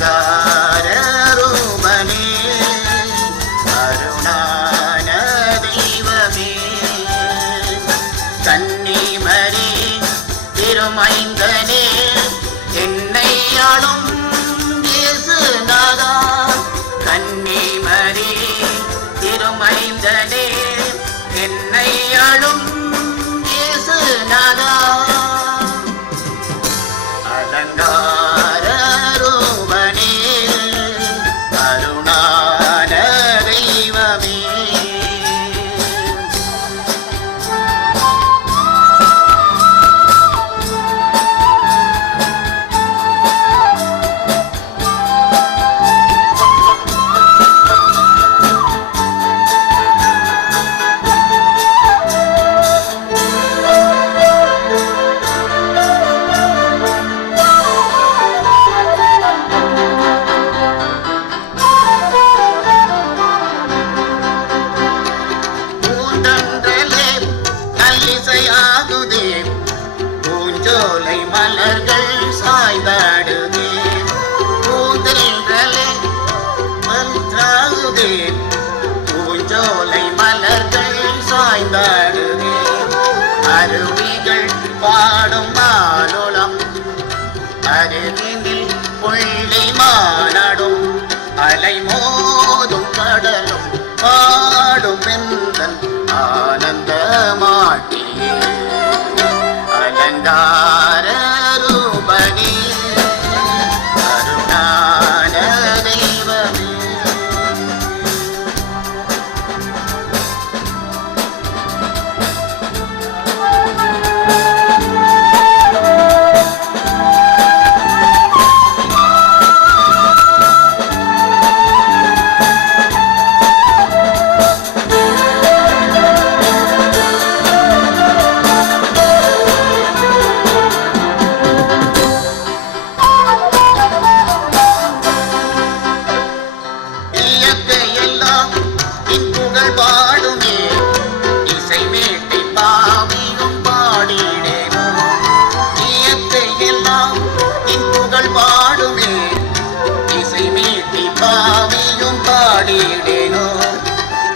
அலங்கார ரூபனே அருணான தெய்வமே கன்னிமரி திருமைந்தனே என்னை ஆளும் இயேசுநாதா கன்னிமரி திருமைந்தனே என்னை ஆளும் இயேசுநாதா அலங்கார ரூபனே அருணான தெய்வமே பூஞ்சோலை மலர்கள் சாய்ந்தாடுதே பூந்தென்றலே மன்றாகுதே பூஞ்சோலை மலர்கள் சாய்ந்தாடுதே அருவிகள் பாடும் மானுளம் அருகினில் புள்ளி மாநாடும் அலை மோதும் கடலும் பாடும் எந்தன் ஆனந்த மாட்டியே அலங்கார ரூபனே அருணான தெய்வமே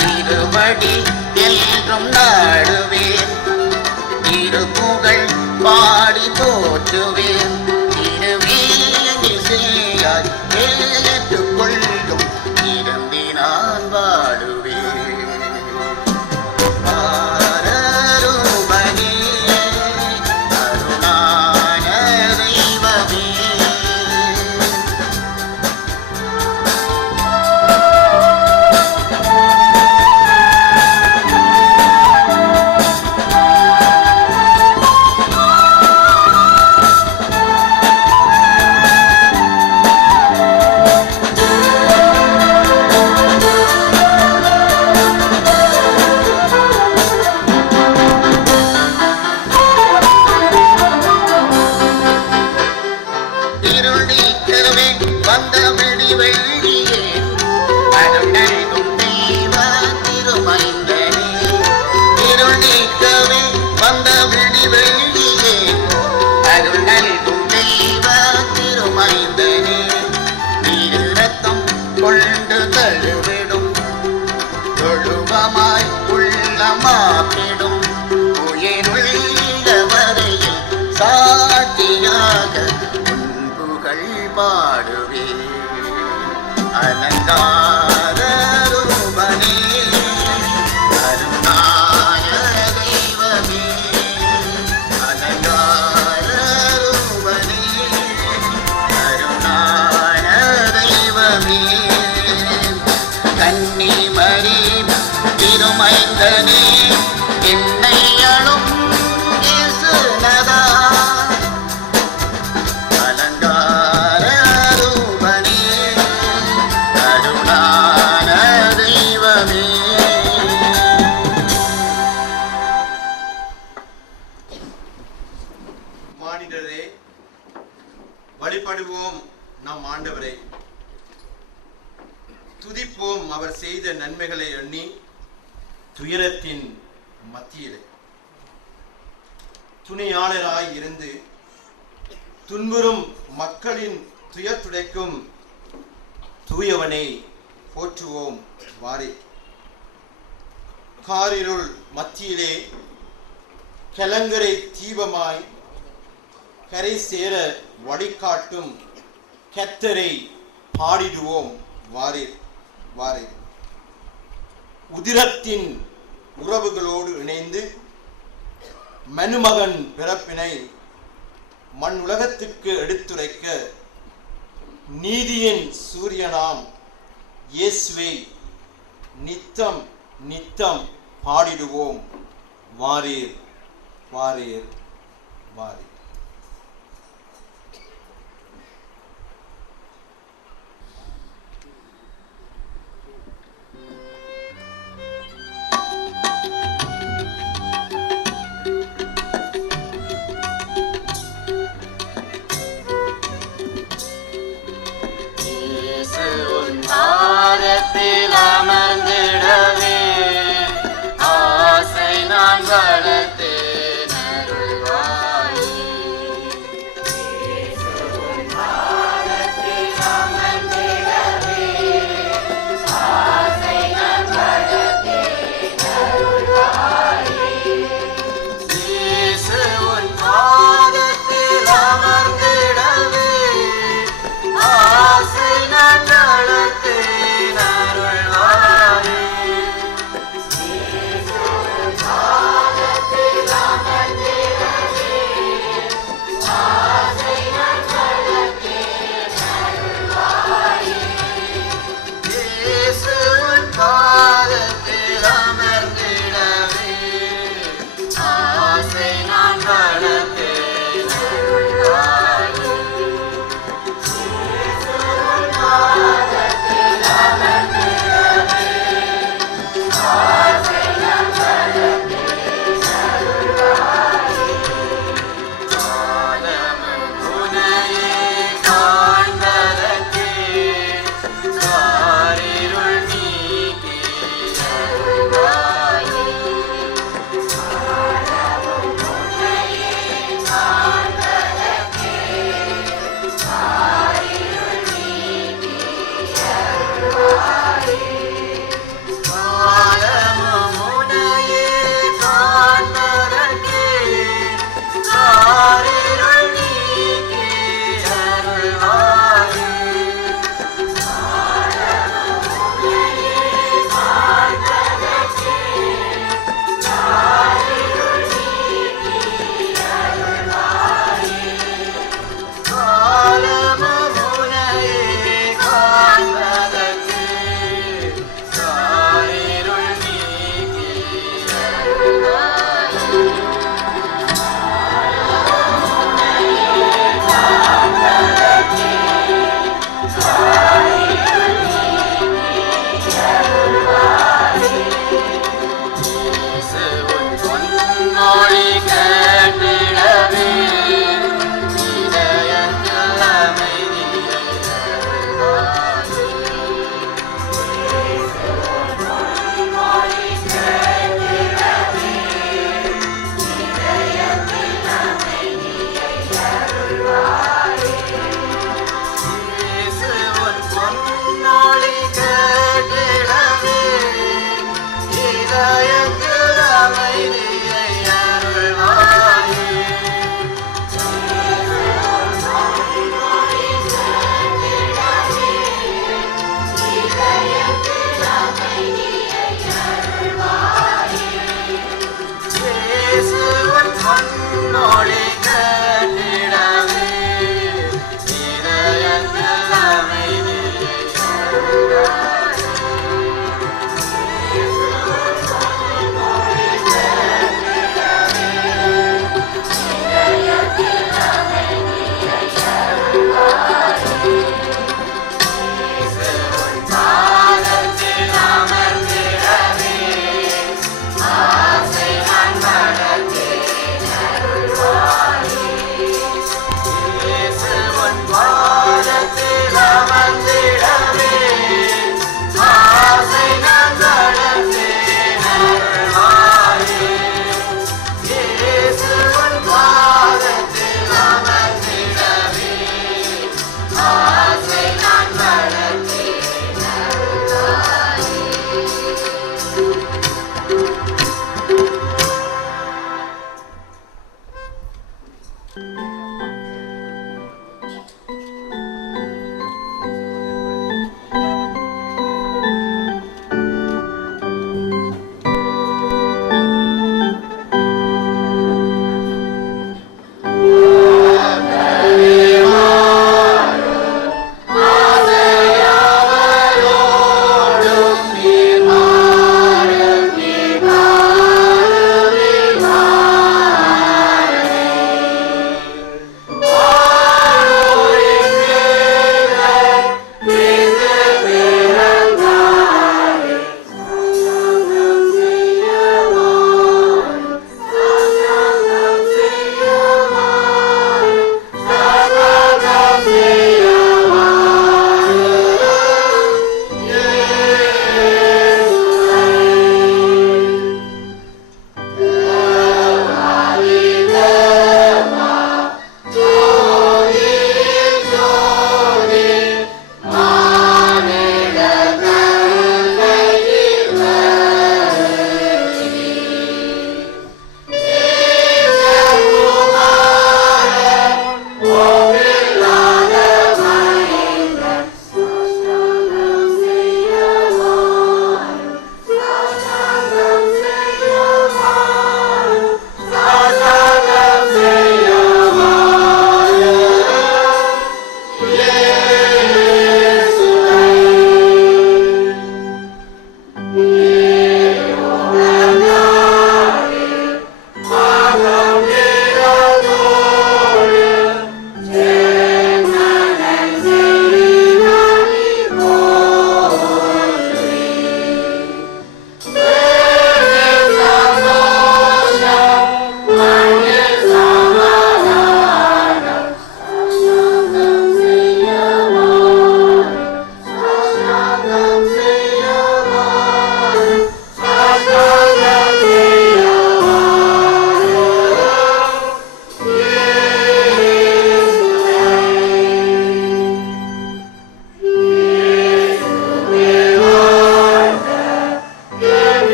திருவடி என்றும் நாடுவேன் திருப்புகழ் பாடி போற்றுவேன் திருவேணிசையாய் ஏற்றுக்கொள்ளும் இருந்தி நான் வாழுவேன் ஆரூபனே அருணான தெய்வமே வந்த விழி வெள்ளியே அருள் நல்கும் தெய்வ திருமைந்தனே இருள் நீக்கவே வந்த விழி வெள்ளியே அருள் நல்கும் தெய்வ திருமைந்தனே நீர் ரத்தம் கொண்டு தழுவிடும் தொழுவமாய் உள்ளமாக்கிடும் உயிருள்ள வரையில் சாட்சியாக பாடுவே அலங்கார ரூபனே அருணான தெய்வமே அலங்கார ரூபனே அருணான தெய்வமே கன்னிமரி திருமைந்தனே என்னை அழும் இயேசுநாதா மானிடரே வழிபடுவோம் நம் ஆண்டவரை துதிப்போம் அவர் செய்த நன்மைகளை எண்ணி துயரத்தின் மத்தியிலே துணையாளராய் இருந்து துன்புறும் மக்களின் துயர் துடைக்கும் தூயவனை போற்றுவோம் வாரே. காரிருள் மத்தியிலே கலங்கரை தீபமாய் கரை சேர வழிகாட்டும் கர்த்தரை பாடிடுவோம் வாரே வாரே. உதிரத்தின் உறவுகளோடு இணைந்து மனுமகன் பிறப்பினை மண் உலகத்துக்கு எடுத்துரைக்க நீதியின் சூரியனாம் இயேசுவை நித்தம் நித்தம் பாடிடுவோம் வாரீர் வாரீர் வாரீர். பாதத்தில் அமர்ந்திடவே ஆசை நான் வளர்த்தேன் அருள்வாயே.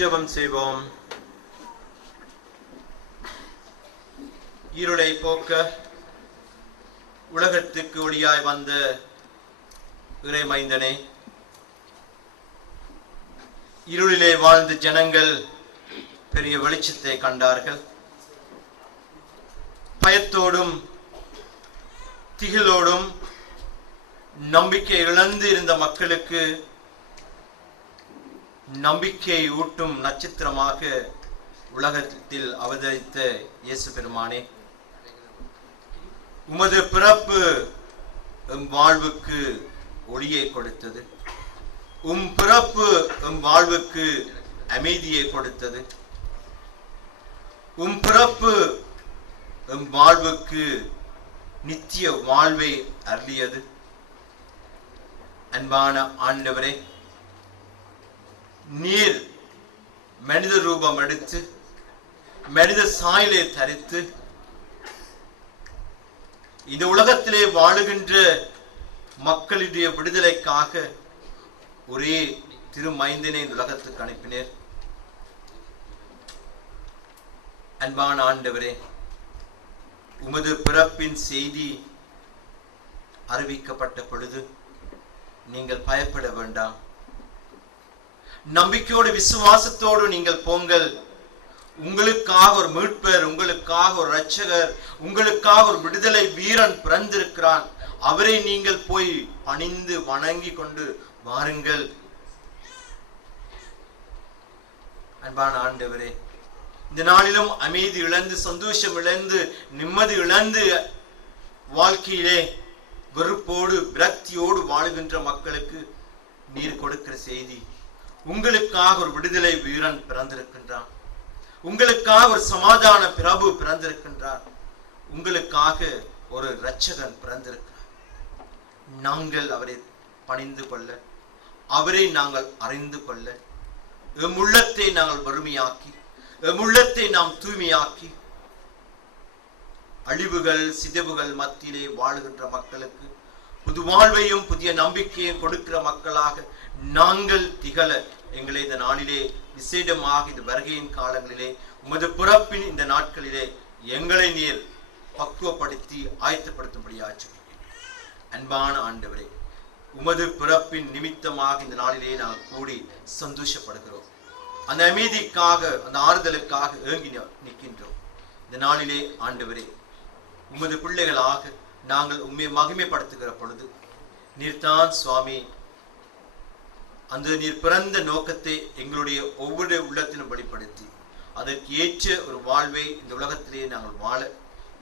ஜெபம் செய்வோம். இருளை போக்க உலகத்துக்கு ஒளியாய் வந்த இறைமைந்தனே, இருளிலே வாழ்ந்த ஜனங்கள் பெரிய வெளிச்சத்தை கண்டார்கள். பயத்தோடும் திகிலோடும் நம்பிக்கை இழந்து இருந்த மக்களுக்கு நம்பிக்கை ஊட்டும் நட்சத்திரமாக உலகத்தில் அவதரித்த இயேசு பெருமானே, உமது பிறப்பு எம் வாழ்வுக்கு ஒளியை கொடுத்தது. உம் பிறப்பு எம் வாழ்வுக்கு அமைதியை கொடுத்தது. உம் பிறப்பு எம் வாழ்வுக்கு நித்திய வாழ்வை அருளியது. அன்பான ஆண்டவரே, நீர் மனித ரூபம் எடுத்து மனித சாயலை தரித்து இந்த உலகத்திலே வாழுகின்ற மக்களுடைய விடுதலைக்காக ஒரே திருமைந்தனை இந்த உலகத்துக்கு அனுப்பினர். அன்பான ஆண்டவரே, உமது பிறப்பின் செய்தி அறிவிக்கப்பட்ட பொழுது நீங்கள் பயப்பட வேண்டாம். நம்பிக்கையோடு விசுவாசத்தோடு நீங்கள் போங்கள். உங்களுக்காக ஒரு மீட்பர், உங்களுக்காக ஒரு இரட்சகர், உங்களுக்காக ஒரு விடுதலை வீரன் பிறந்திருக்கிறான். அவரை நீங்கள் போய் பணிந்து வணங்கி கொண்டு வாருங்கள். அன்பான ஆண்டவரே, இந்த நாளிலும் அமைதி இழந்து, சந்தோஷம் இழந்து, நிம்மதி இழந்து, வாழ்க்கையிலே வெறுப்போடு விரக்தியோடு வாழுகின்ற மக்களுக்கு நீர் கொடுக்கிற செய்தி, உங்களுக்காக ஒரு விடுதலை வீரன் பிறந்திருக்கின்றான். உங்களுக்காக ஒரு சமாதான பிரபு பிறந்திருக்கின்றார். உங்களுக்காக ஒரு இரட்சகன் பிறந்திருக்கிறார். நாங்கள் அவரை பணிந்து கொள்ள, அவரை நாங்கள் அறிந்து கொள்ள, எம் உள்ளத்தை நாங்கள் வறுமையாக்கி, எம் உள்ளத்தை நாம் தூய்மையாக்கி, அழிவுகள் சிதைவுகள் மத்தியிலே வாழுகின்ற மக்களுக்கு புது வாழ்வையும் புதிய நம்பிக்கையும் கொடுக்கிற மக்களாக நாங்கள் திகழ எங்களை இந்த நாளிலே விசேடமாக இந்த வருகையின் காலங்களிலே உமது பிறப்பின் இந்த நாட்களிலே எங்களை நீர் பக்குவப்படுத்தி ஆயத்தப்படுத்தும்படியாச்சு. அன்பான ஆண்டவரே, உமது பிறப்பின் நிமித்தமாக இந்த நாளிலே நாங்கள் கூடி சந்தோஷப்படுகிறோம். அந்த அமைதிக்காக, அந்த ஆறுதலுக்காக ஏங்கி நிற்கின்றோம். இந்த நாளிலே ஆண்டவரே, உமது பிள்ளைகளாக நாங்கள் உண்மை மகிமைப்படுத்துகிற பொழுது நீர்தான் சுவாமி அந்த நீர் பிறந்த நோக்கத்தை எங்களுடைய ஒவ்வொரு உள்ளத்திலும் வெளிப்படுத்தி அதற்கு ஏற்ற ஒரு வாழ்வை இந்த உலகத்திலே நாங்கள் வாழ,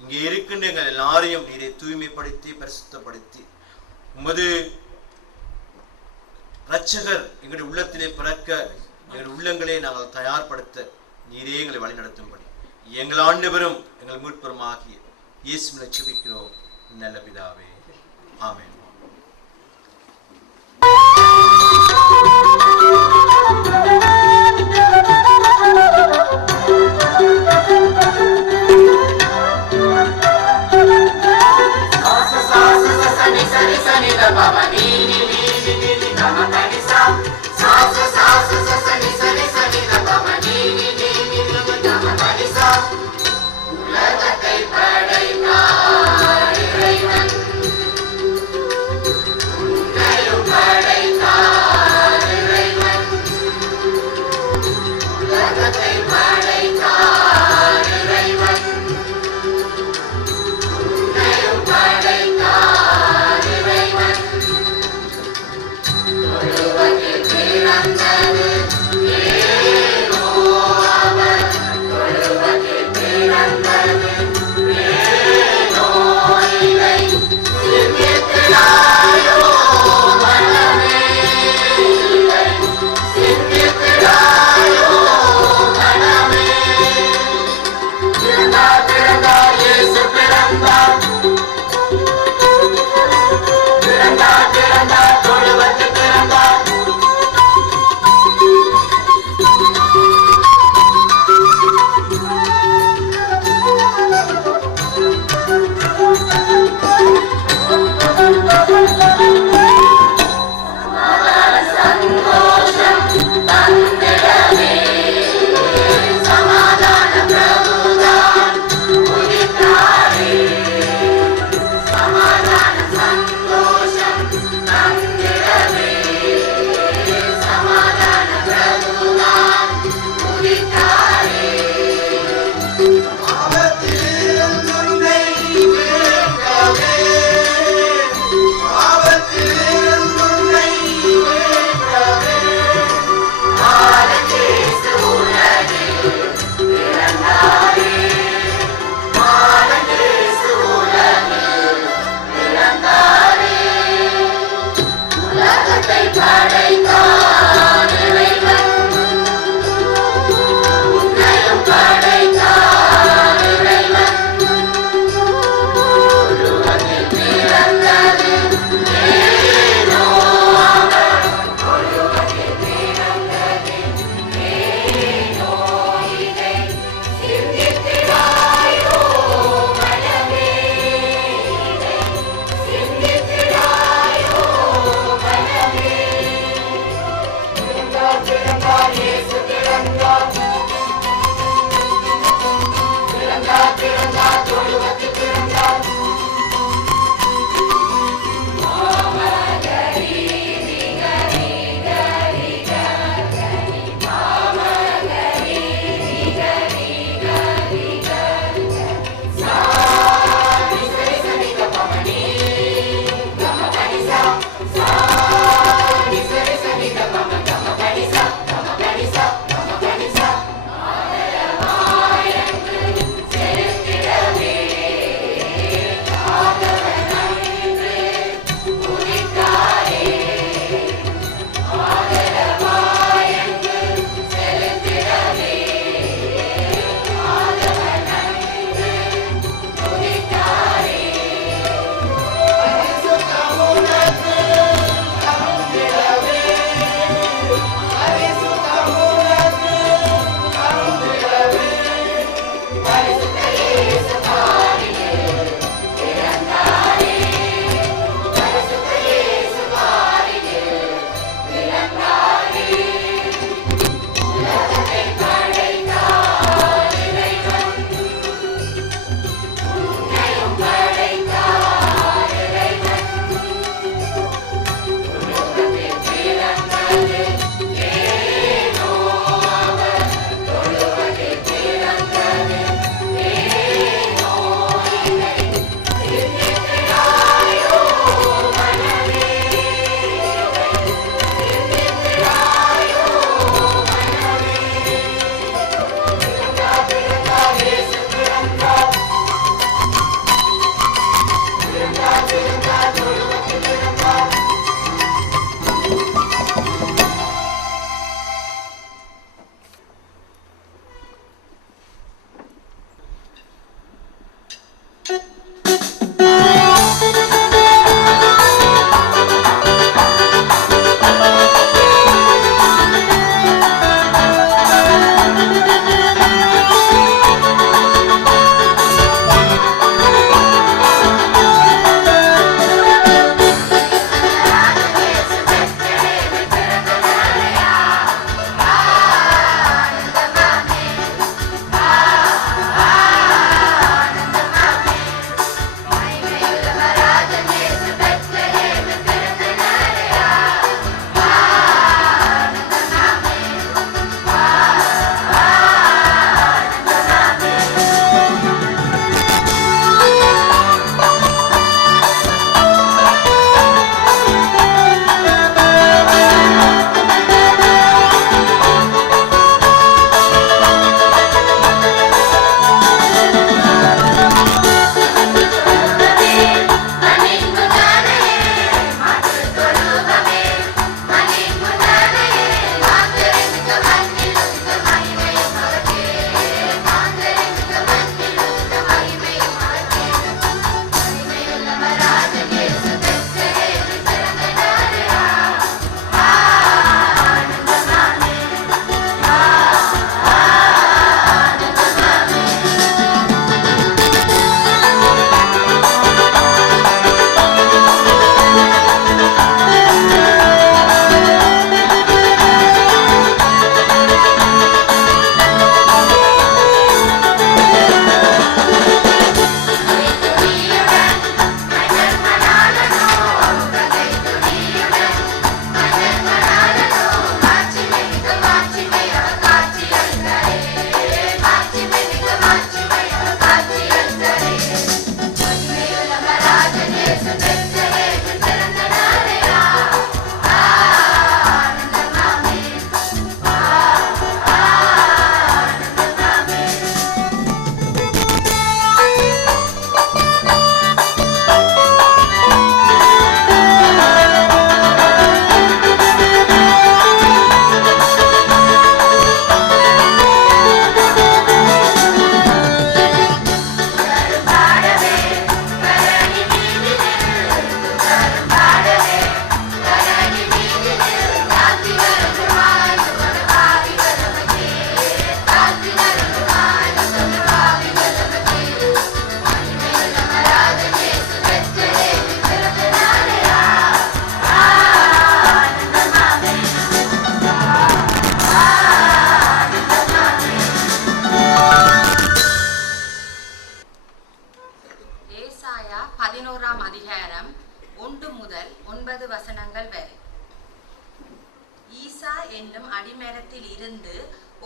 இங்கே இருக்கின்ற எங்கள் எல்லாரையும் நீரை தூய்மைப்படுத்தி பரிசுத்தப்படுத்தி உமது இரட்சகர் எங்களுடைய உள்ளத்திலே பிறக்க எங்கள் உள்ளங்களை நாங்கள் தயார்படுத்த நீரே எங்களை வழிநடத்தும்படி எங்கள் ஆண்டவரும் எங்கள் மீட்பருமாகிய இயேசுவினை ஜெபிக்கிறோம் நல்ல பிதாவே. ஆமென். உலகத்தை படைத்தார் இறைவன்,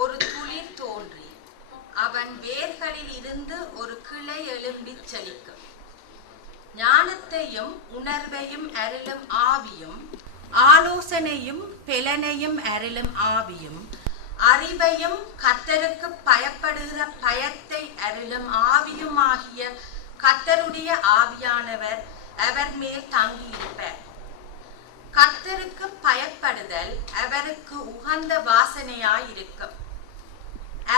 ஒரு துளிர் தோன்றி அவன் வேர்களில் இருந்து ஒரு கிளை எழும்பிச் செழிக்கும். ஞானத்தையும் உணர்வையும் அருளும் ஆவியும், ஆலோசனையும் பெலனையும் அருளும் ஆவியும், அறிவையும் கர்த்தருக்கு பயப்படுகிற பயத்தை அருளும் ஆவியுமாகிய கர்த்தருடைய ஆவியானவர் அவர் மேல் தங்கியிருப்பார். கர்த்தருக்கு பயப்படுதல் அவருக்கு உகந்த வாசனையாயிருக்கும்.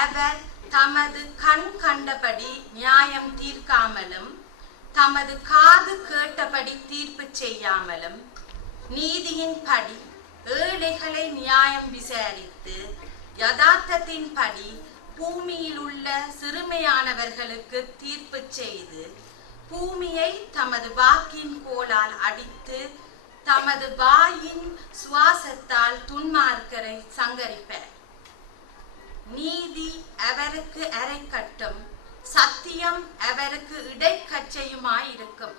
அவர் தமது கண் கண்டபடி நியாயம் தீர்க்காமலும் தமது காது கேட்டபடி தீர்ப்பு செய்யாமலும் நீதியின்படி ஏழைகளை நியாயம் விசாரித்து யதார்த்தத்தின்படி பூமியில் உள்ள சிறுமையானவர்களுக்கு தீர்ப்பு செய்து பூமியை தமது வாக்கின் கோலால் அடித்து தமது வாயின் சுவாசத்தால் துன்மார்க்கரை சங்கரிப்பார். நீதி அவருக்கு அரைக்கட்டும், சத்தியம் அவருக்கு இடைக்கச்சையுமாயிருக்கும்.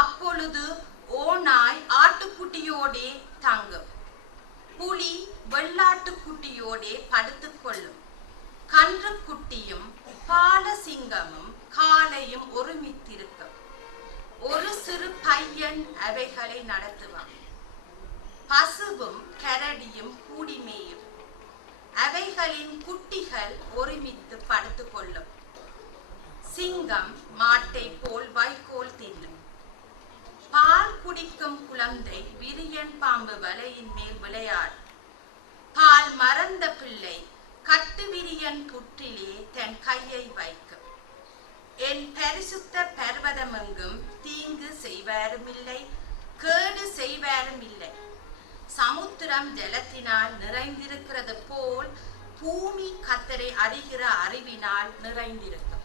அப்பொழுது ஓநாய் ஆட்டுக்குட்டியோடே தங்கும், புலி வெள்ளாட்டுக்குட்டியோடே படுத்துக் கொள்ளும். கன்றுக்குட்டியும் பாலசிங்கமும் காலையும் ஒருமித்திருக்கும். ஒரு சிறு பையன் அவைகளை நடத்துவான். பசுவும் கரடியும் கூடிமேயும். அவைகளின் குட்டிகள் ஒருமித்து படுத்துக் கொள்ளும். சிங்கம் மாட்டை போல் வைக்கோல் தின்னும். பால் குடிக்கும் குழந்தை விரியன் பாம்பு வலையின் மேல் விளையாடும். பால் மறந்த பிள்ளை கட்டு விரியன் புற்றிலே தன் கையை வைக்கும். என் பரிசுத்த பர்வதமெங்கும் தீங்கு செய்வாருமில்லை, கேடு செய்வாருமில்லை. சமுத்திரம் ஜலத்தினால் நிறைந்திருக்கிறது போல் பூமி கர்த்தரை அறிகிற அறிவினால் நிறைந்திருக்கும்.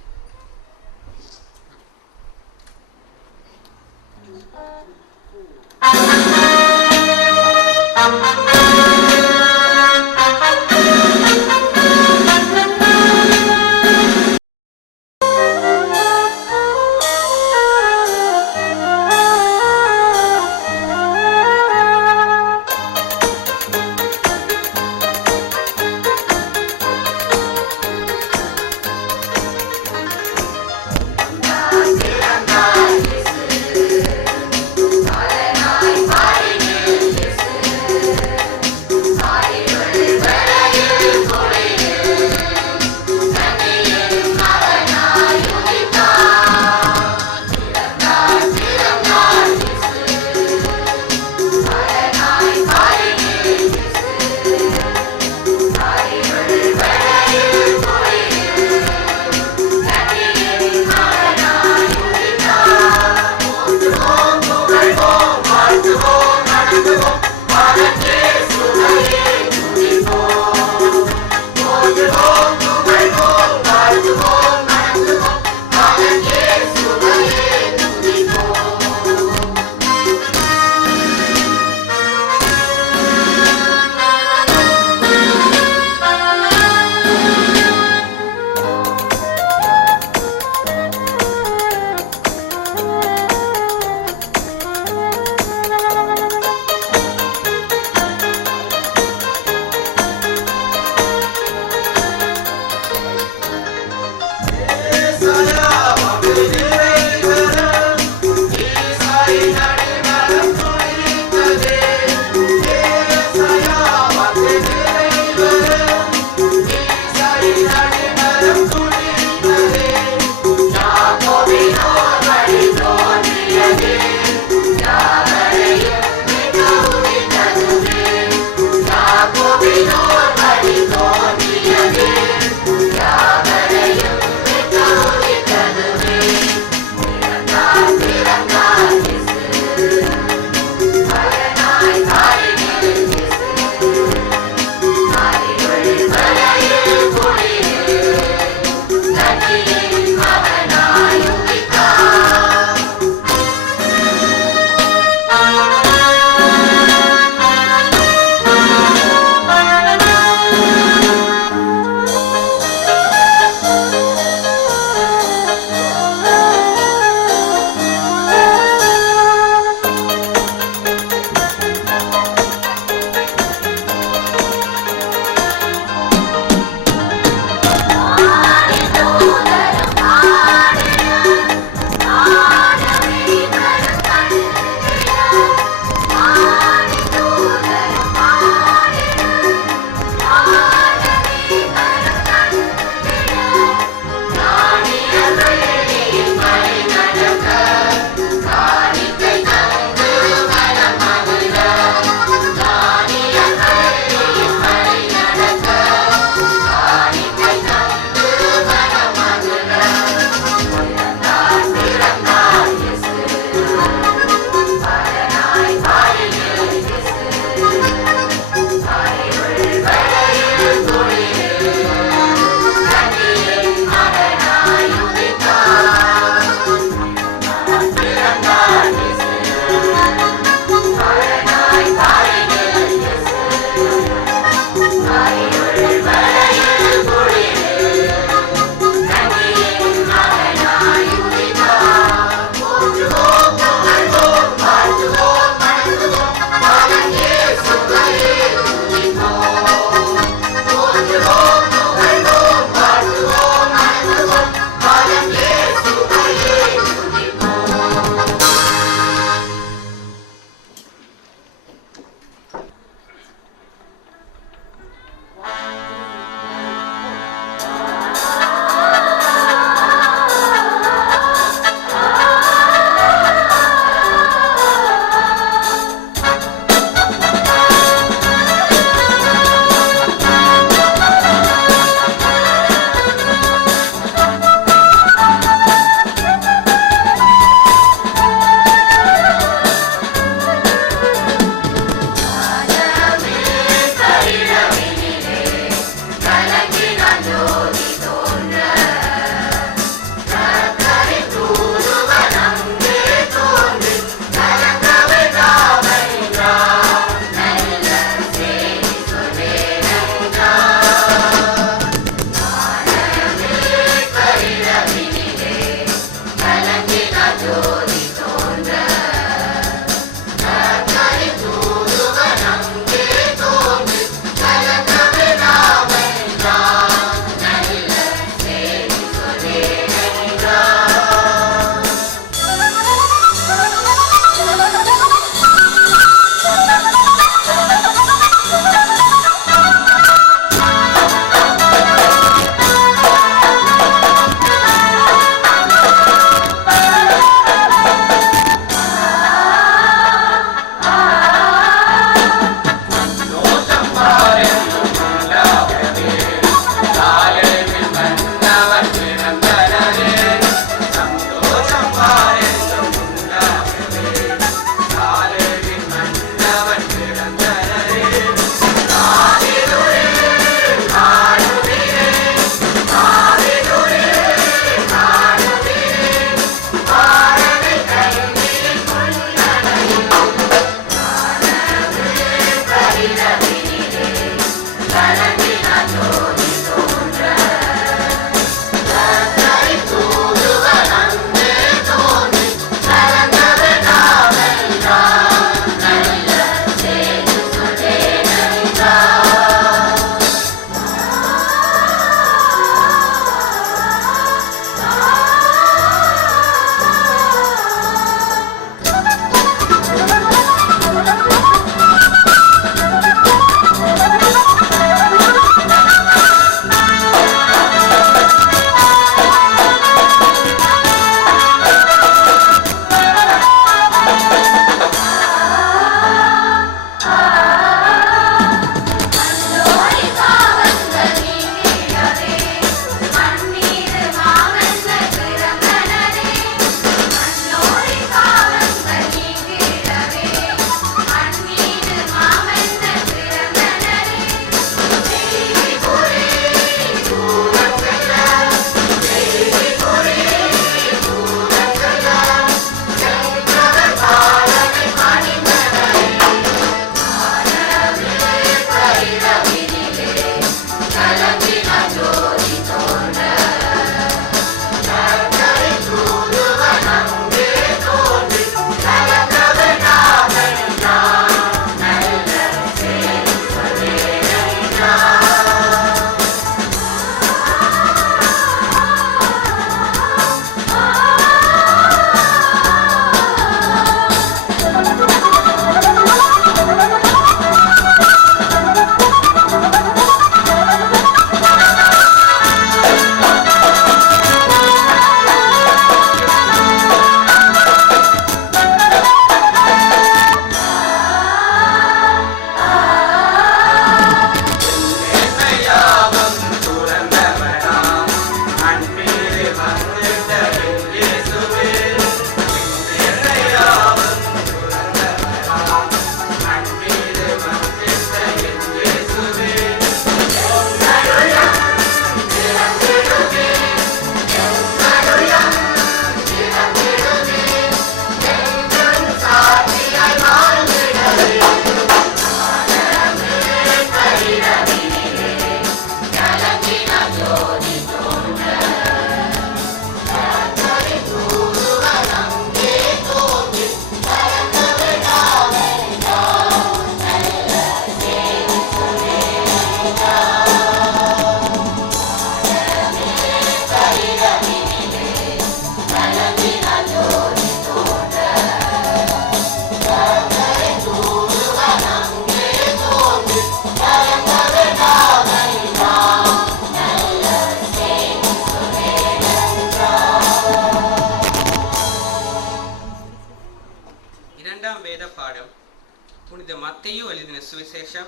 மத்தேயு எழுதின சுவிசேஷம்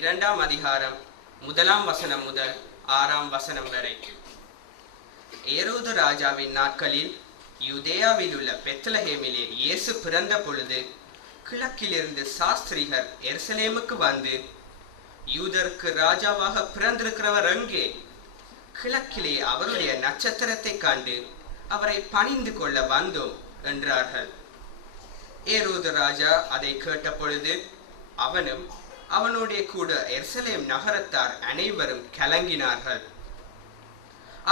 2ஆம் அதிகாரம் 1ஆம் வசனம் முதல் 6ஆம் வசனம் வரை. ஏரோது ராஜாவின் நாட்களில் யூதேயாவில் உள்ள பெத்லஹேமிலே இயேசு பிறந்த பொழுது கிழக்கிலிருந்து சாஸ்திரிகர் எருசலேமுக்கு வந்து, யூதருக்கு ராஜாவாக பிறந்திருக்கிறவர் எங்கே? கிழக்கிலே அவருடைய நட்சத்திரத்தை கண்டு அவரை பணிந்து கொள்ள வந்தோம் என்றார்கள். ஏரோது ராஜா அதை கேட்ட பொழுது அவனும் அவனுடைய கூட எருசலேம் நகரத்தார் அனைவரும் கலங்கினார்கள்.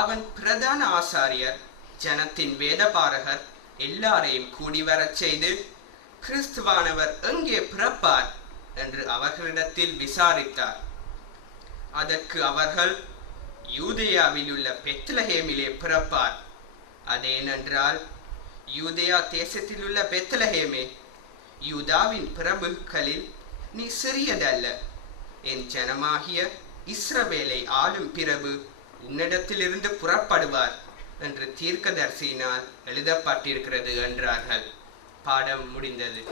அவன் பிரதான ஆசாரியர், ஜனத்தின் வேதபாரகர் எல்லாரையும் கூடி வரச் செய்து, கிறிஸ்துவானவர் எங்கே பிறப்பார் என்று அவர்களிடத்தில் விசாரித்தார். அதற்கு அவர்கள், யூதேயாவில் உள்ள பெத்லஹேமிலே பிறப்பார். அதேனென்றால், யூதேயா தேசத்தில் உள்ள பெத்லஹேமே, யூதாவின் பிரபுக்களில் நீ சிறியதல்ல. என் ஜனமாகிய இஸ்ரவேலை ஆளும் பிரபு உன்னிடத்திலிருந்து புறப்படுவார் என்று தீர்க்கதரிசியினால் எழுதப்பட்டிருக்கிறது என்றார்கள். பாடம் முடிந்தது.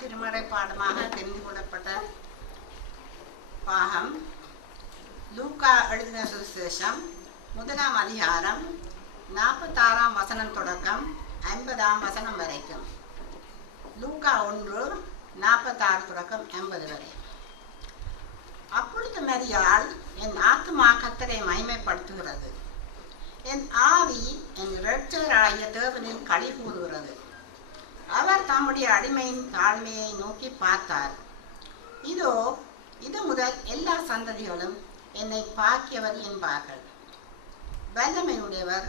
திருமறை பாடமாக தெரிந்து கொள்ளப்பட்ட பாகம் லூக்கா எழுதின சுவிசேஷம் 1ஆம் அதிகாரம் 46ஆம் வசனம் தொடக்கம் 50ஆம் வசனம் வரைக்கும். லூக்கா 1:46 தொடக்கம் 50 வரை. அப்பொழுது மரியாள், என் ஆத்துமா கர்த்தரை மகிமைப்படுத்துகிறது, என் ஆவி என் இரட்சகராகிய தேவனில் களி கூறுகிறது. அவர் தம்முடைய அடிமையின் தாழ்மையை நோக்கி பார்த்தார். இதோ, இது முதல் எல்லா சந்ததிகளும் என்னை பாக்கியவர் என்பார்கள். வல்லமையுடையவர்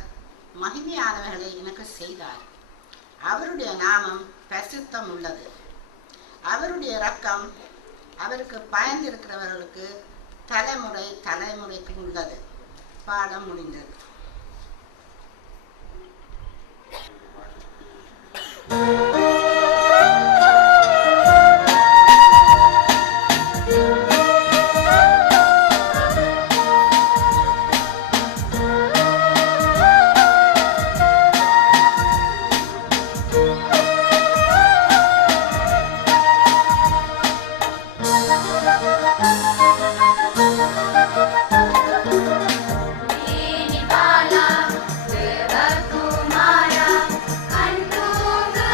மகிமையானவர்களை எனக்கு செய்தார். அவருடைய நாமம் பரிசுத்தம் உள்ளது. அவருடைய இரக்கம் அவருக்கு பயந்திருக்கிறவர்களுக்கு தலைமுறை தலைமுறைக்கு உள்ளது. பாடம் முடிந்தது. தேனிபாலா தேவகுமாரா கண்டூங்கு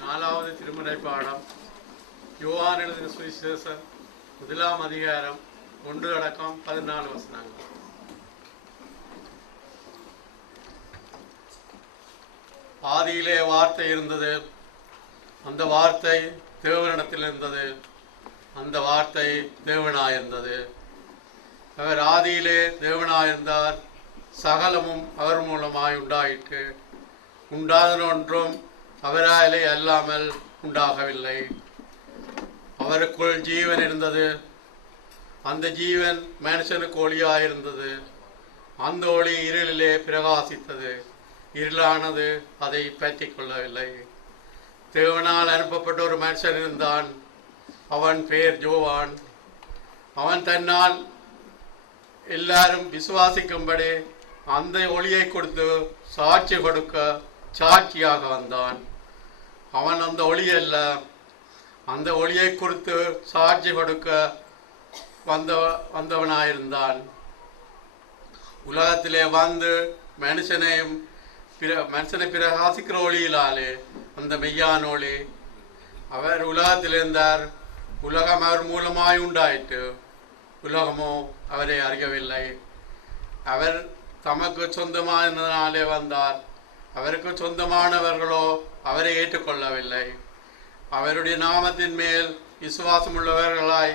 நாலாவது திருமுறை பாடம் யோவான் எழுதின சுவிசேஷம் 1 அதிகாரம் 1 அடக்கம் 14 வசனங்கள். ஆதியிலே வார்த்தை இருந்தது, அந்த வார்த்தை தேவனிடத்தில் இருந்தது, அந்த வார்த்தை தேவனாயிருந்தது. அவர் ஆதியிலே தேவனாயிருந்தார். சகலமும் அவர் மூலமாய் உண்டாயிற்று. உண்டாதன ஒன்றும் அவராலே அல்லாமல் உண்டாகவில்லை. அவருக்குள் ஜீவன் இருந்தது, அந்த ஜீவன் மனுஷனுக்கு ஒளியாயிருந்தது. அந்த ஒளி இருளிலே பிரகாசித்தது, இருளானது அதை பற்றி கொள்ளவில்லை. தேவனால் அனுப்பப்பட்ட ஒரு மனுஷன் இருந்தான், அவன் பேர் யோவான். அவன் தன்னால் எல்லாரும் விசுவாசிக்கும்படி அந்த ஒளியை கொடுத்து சாட்சி கொடுக்க சாட்சியாக வந்தான். அவன் அந்த ஒளி அல்ல, அந்த ஒளியை கொடுத்து சாட்சி கொடுக்க வந்தவனாயிருந்தான். உலகத்திலே வந்து மனுஷனை பிரகாசிக்கிற ஒளியிலாலே, அந்த மெய்யான ஒளி. அவர் உலகத்தில் இருந்தார், உலகம் அவர் மூலமாய் உண்டாயிற்று, உலகமோ அவரை அறியவில்லை. அவர் தமக்கு சொந்தமானதினாலே வந்தார், அவருக்கு சொந்தமானவர்களோ அவரை ஏற்றுக்கொள்ளவில்லை. அவருடைய நாமத்தின் மேல் விசுவாசம் உள்ளவர்களாய்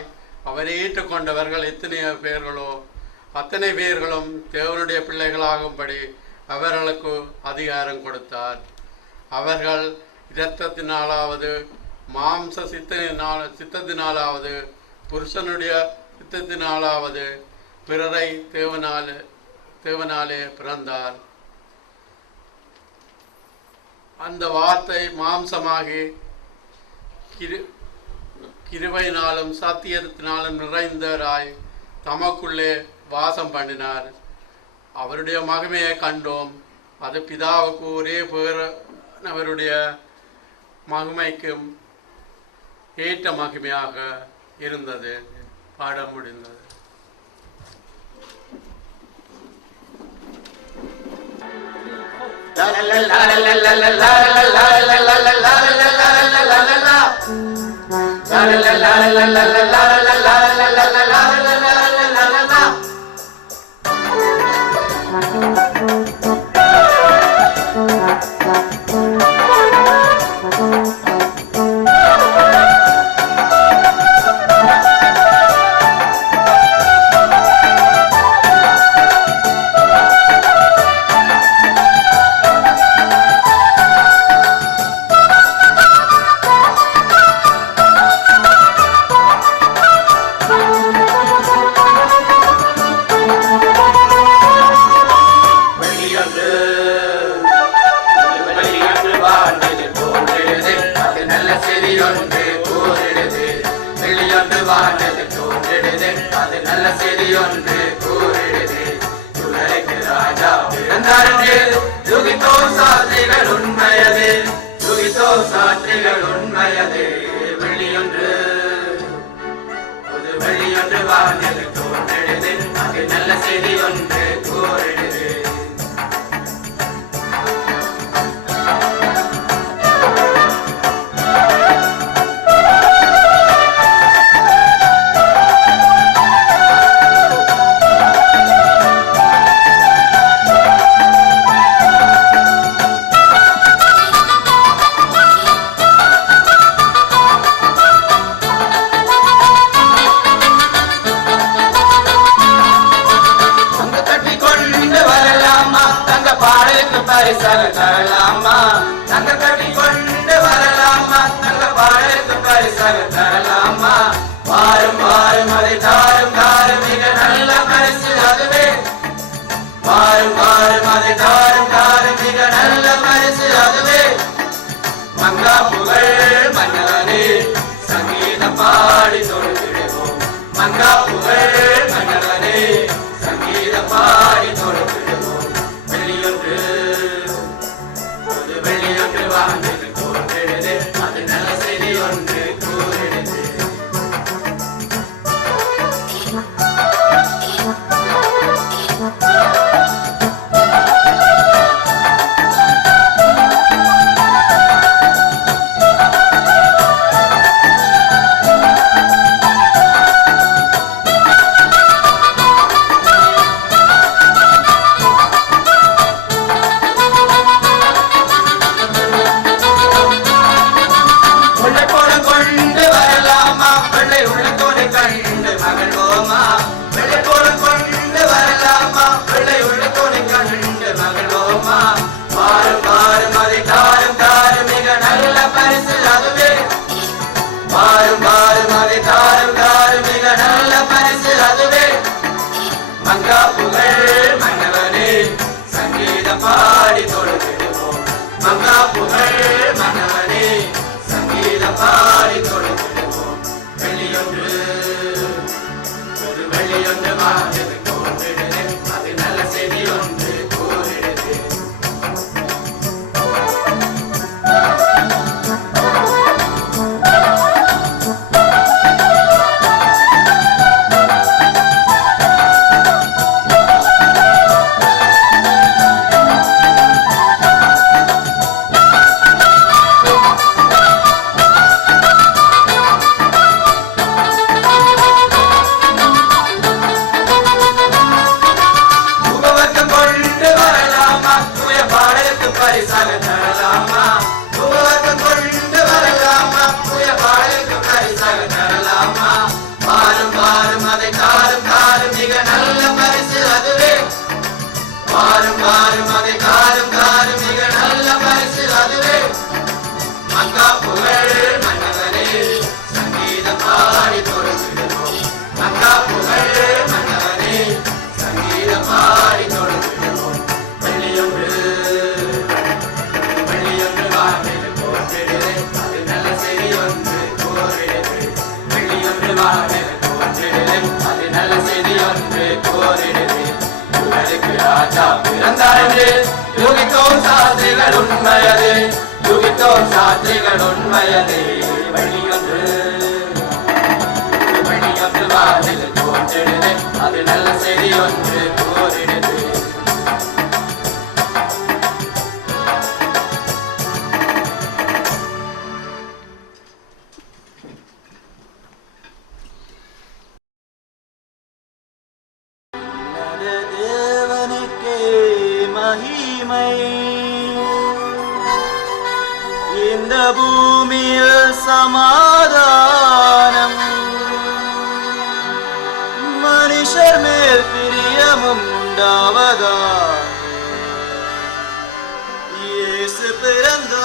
அவரை ஏற்றுக்கொண்டவர்கள் எத்தனையோ பேர்களோ அத்தனை பேர்களும் தேவனுடைய பிள்ளைகளாகும்படி அவர்களுக்கு அதிகாரம் கொடுத்தார். அவர்கள் இரத்தத்தினாலாவது மாம்ச சித்தத்தினாலாவது புருஷனுடைய சித்தத்தினாலாவது பிறரை தேவனாலே பிறந்தார். அந்த வார்த்தை மாம்சமாகி கிருபையினாலும் சத்தியத்தினாலும் நிறைந்தவராய் தமக்குள்ளே வாசம் பண்ணினார். அவருடைய மகிமையை கண்டோம். அது பிதாவுக்கு ஒரே பேரவருடைய மகிமைக்கும் ஏற்ற மகிமையாக இருந்தது. பாட முடிந்தது. வானில் தோன்றிடுது அது நல்ல செய்தி ஒன்று கோரிடுது யுகனுக்கு ராஜா பிறந்தாரது யுகித்தோர் சாஸ்திரிகள் உண்மையது யுகித்தோர் சாஸ்திரிகள் உண்மையது வழியொன்று வானில் தோன்றிடுது அது நல்ல செய்தி ஒன்று கோரிடுது தேவனுக்கே மகிமை இந்த பூமியில் சமாதானம் மனுஷர் மேல் பிரியமும் உண்டாவதா இயேசு பிறந்தார்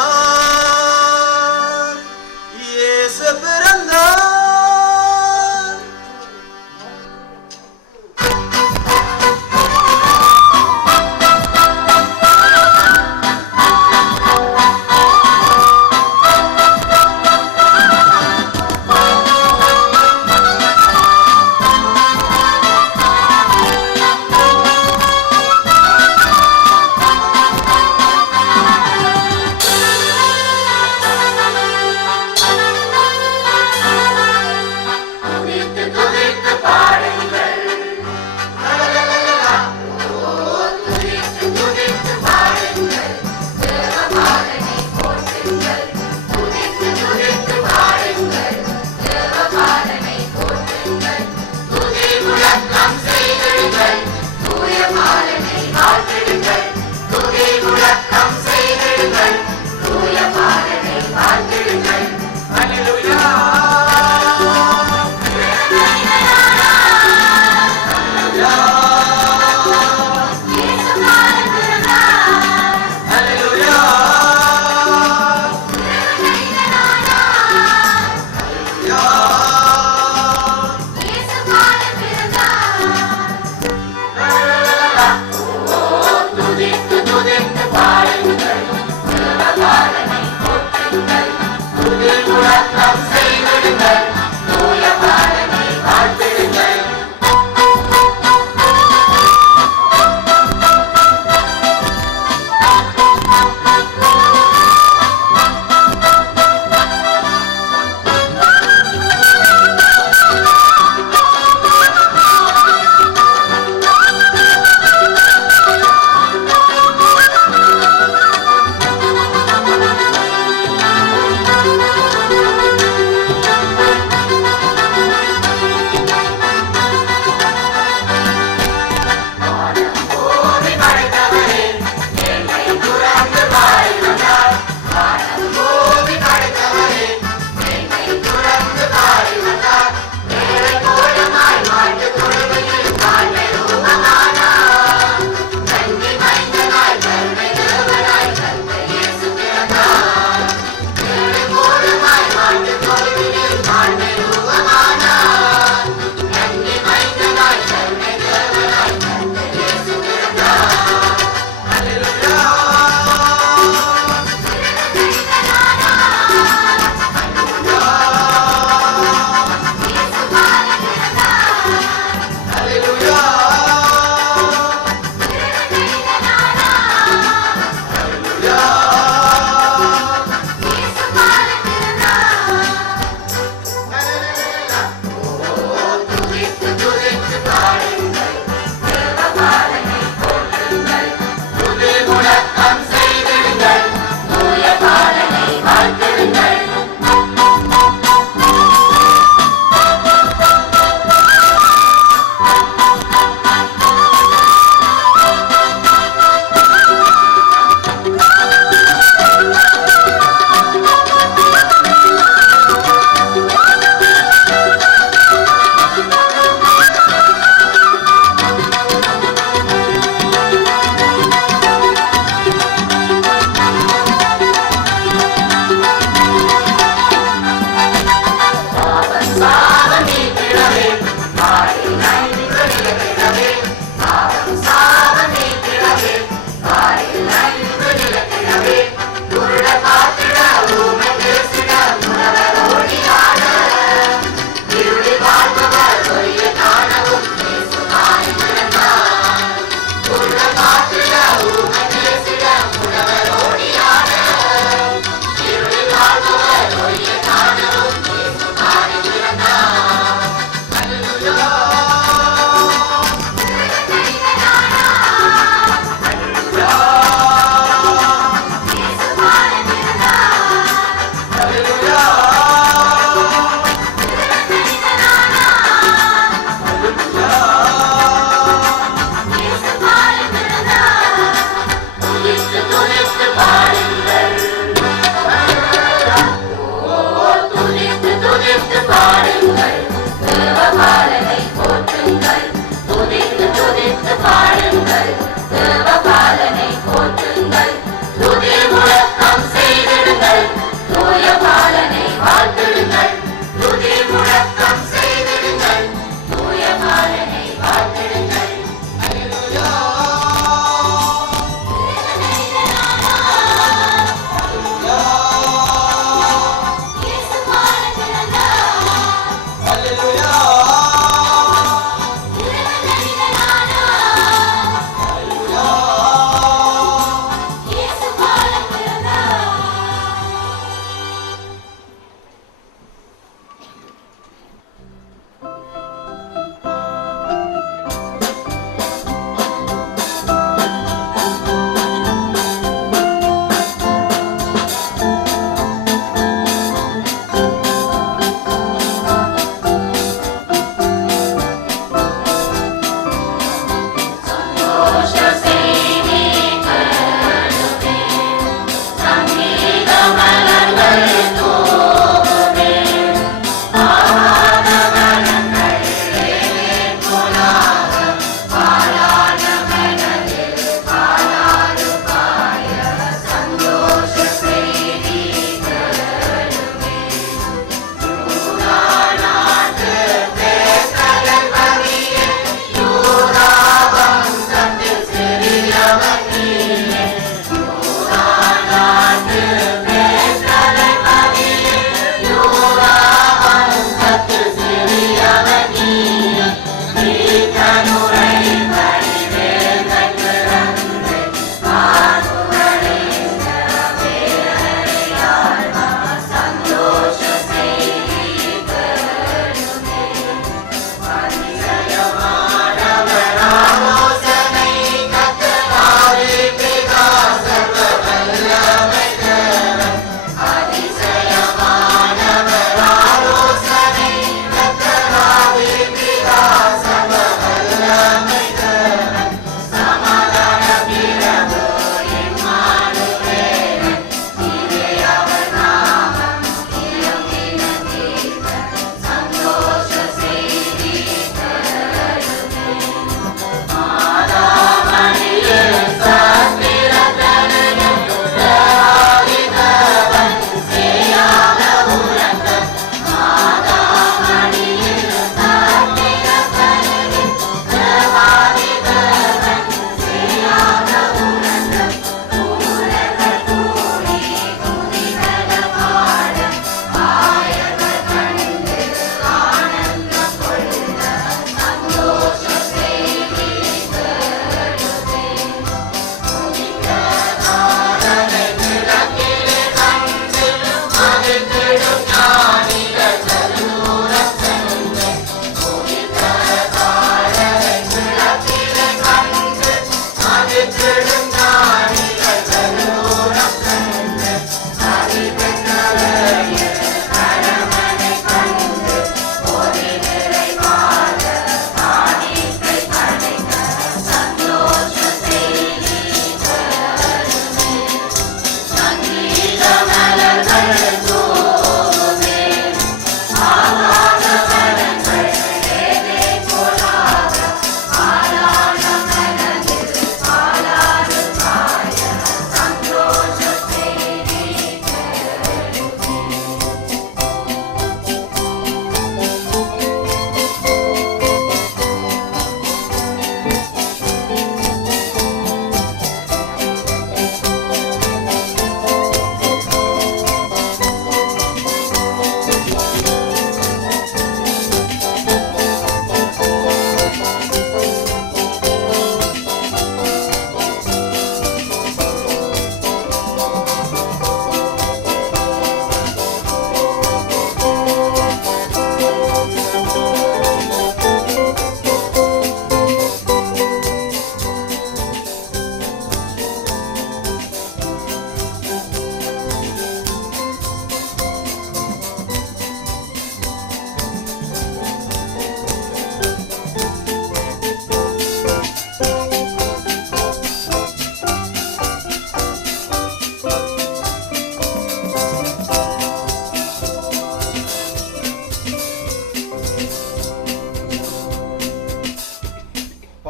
இயேசு பிறந்தார் Hallelujah.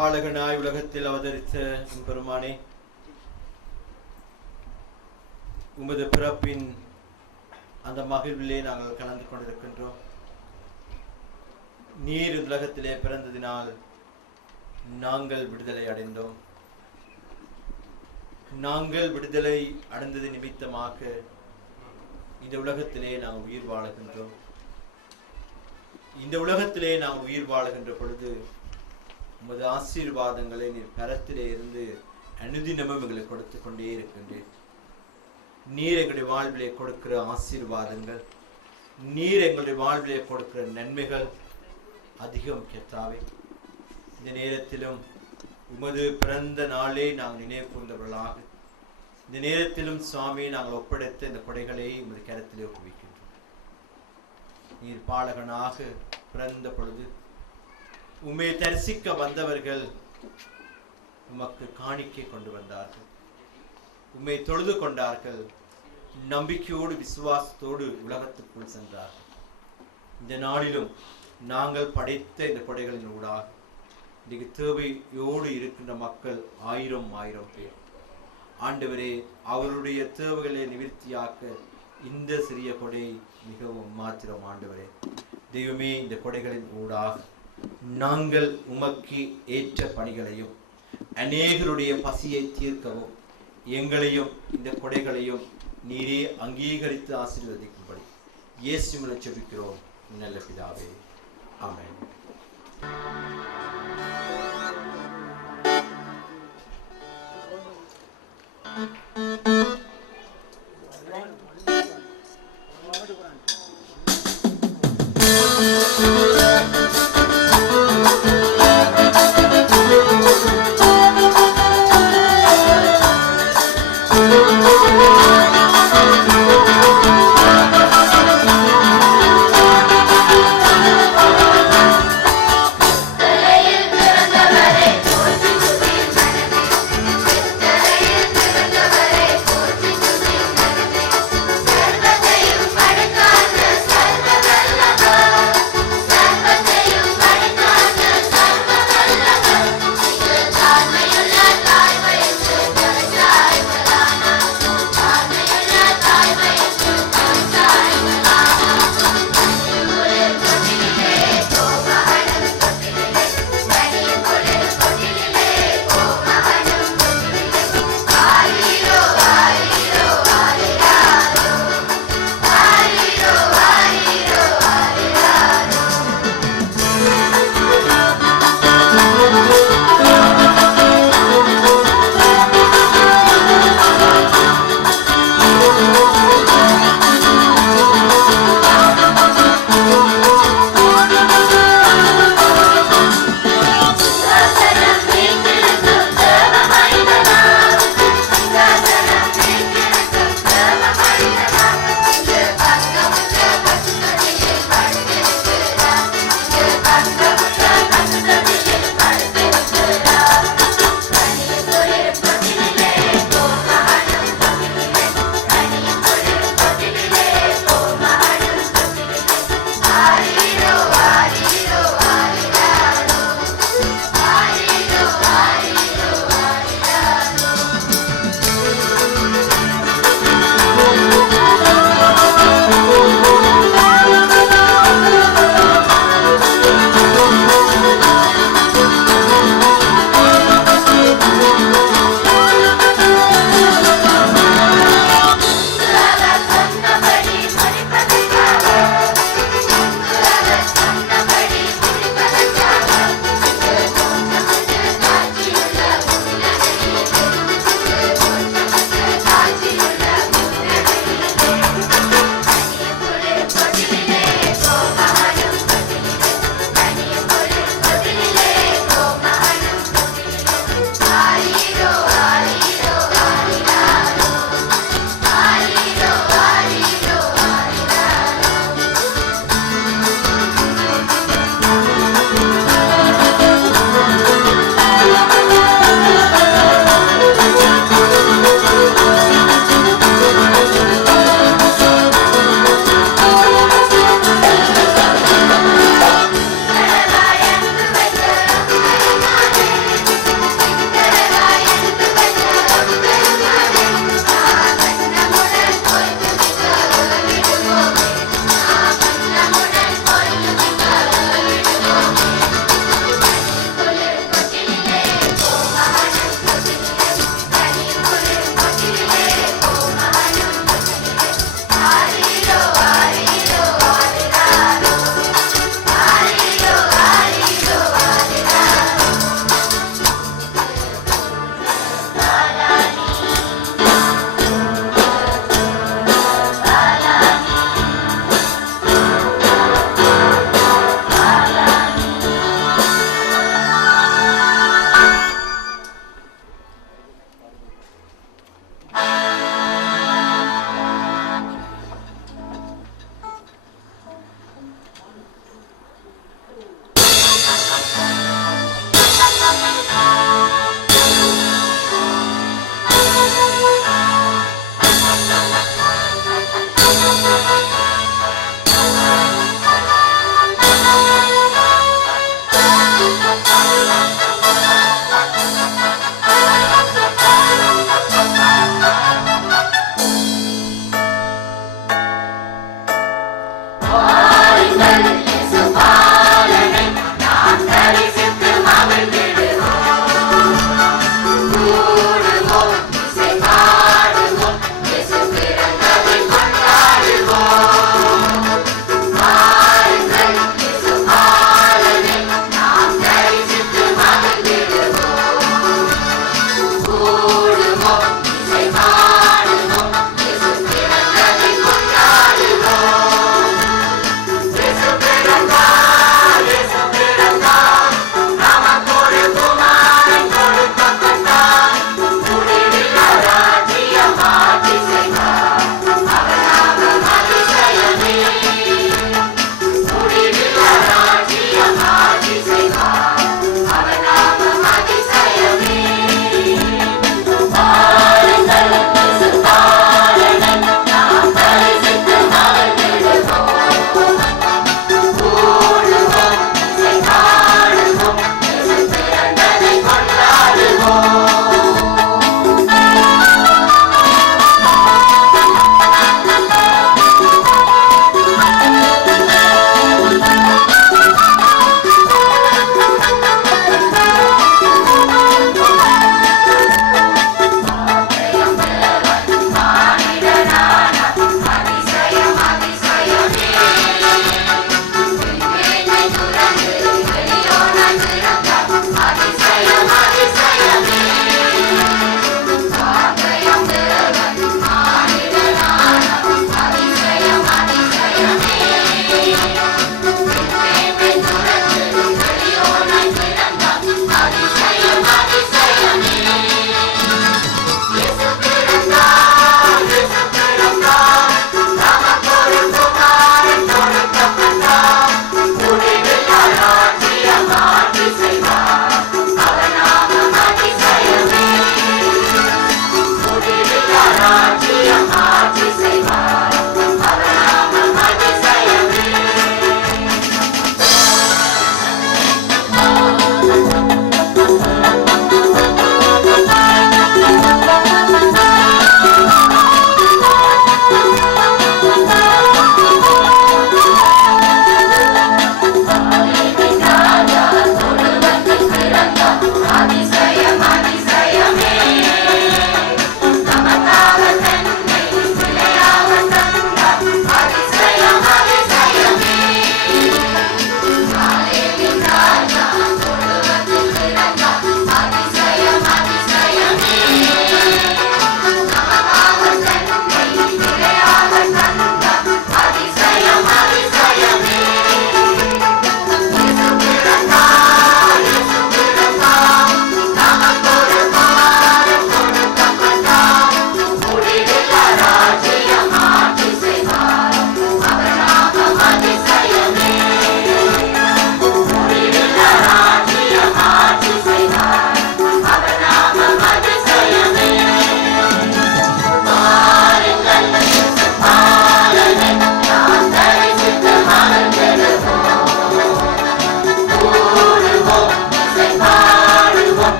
பாலகனாய் உலகத்தில் அவதரித்த பெருமானே, உமது பிறப்பின் அந்த மகிழ்விலே நாங்கள் கலந்து கொண்டிருக்கின்றோம். நீர் உலகத்திலே பிறந்ததினால் நாங்கள் விடுதலை அடைந்தோம். நாங்கள் விடுதலை அடைந்தது நிமித்தமாக இந்த உலகத்திலே நாங்கள் உயிர் வாழுகின்றோம். இந்த உலகத்திலே நாங்கள் உயிர் வாழுகின்ற பொழுது உமது ஆசீர்வாதங்களை நீர் கரத்திலே இருந்து அனுதினமும் எங்களுக்கு கொடுத்து கொண்டே இருக்கின்றேன். நீர் எங்களுடைய வாழ்விலே கொடுக்கிற ஆசீர்வாதங்கள், நீர் எங்களுடைய வாழ்விலே கொடுக்கிற நன்மைகள் அதிகம் கர்த்தாவே. இந்த நேரத்திலும் உமது பிறந்த நாளே நாங்கள் நினைவு கூர்ந்தவர்களாக இந்த நேரத்திலும் சுவாமி நாங்கள் ஒப்படைத்த இந்த கொடைகளை உமது கரத்திலே ஒப்புவிக்கின்றோம். நீர் பாலகனாக பிறந்த பொழுது உம்மை தரிசிக்க வந்தவர்கள் உமக்கு காணிக்கை கொண்டு வந்தார்கள், உம்மை தொழுது கொண்டார்கள், நம்பிக்கையோடு விசுவாசத்தோடு உலகத்துக்குள் சென்றார்கள். இந்த நாளிலும் நாங்கள் படைத்த இந்த கொடைகளின் ஊடாக இன்றைக்கு தேவையோடு இருக்கின்ற மக்கள் ஆயிரம் பேர். ஆண்டவரே, அவருடைய தேவைகளை நிவர்த்தியாக்க இந்த சிறிய கொடை மிகவும் மாத்திரம். ஆண்டவரே தெய்வமே, இந்த கொடைகளின் ஊடாக நாங்கள் உமக்கு ஏற்ற பணிகளையும் அநேகருடைய பசியை தீர்க்கவும் எங்களையும் இந்த கொடைகளையும் நீரே அங்கீகரித்து ஆசீர்வதிக்கும்படி இயேசுவிலே ஜெபிக்கிறோம் நல்ல பிதாவே, ஆமென்.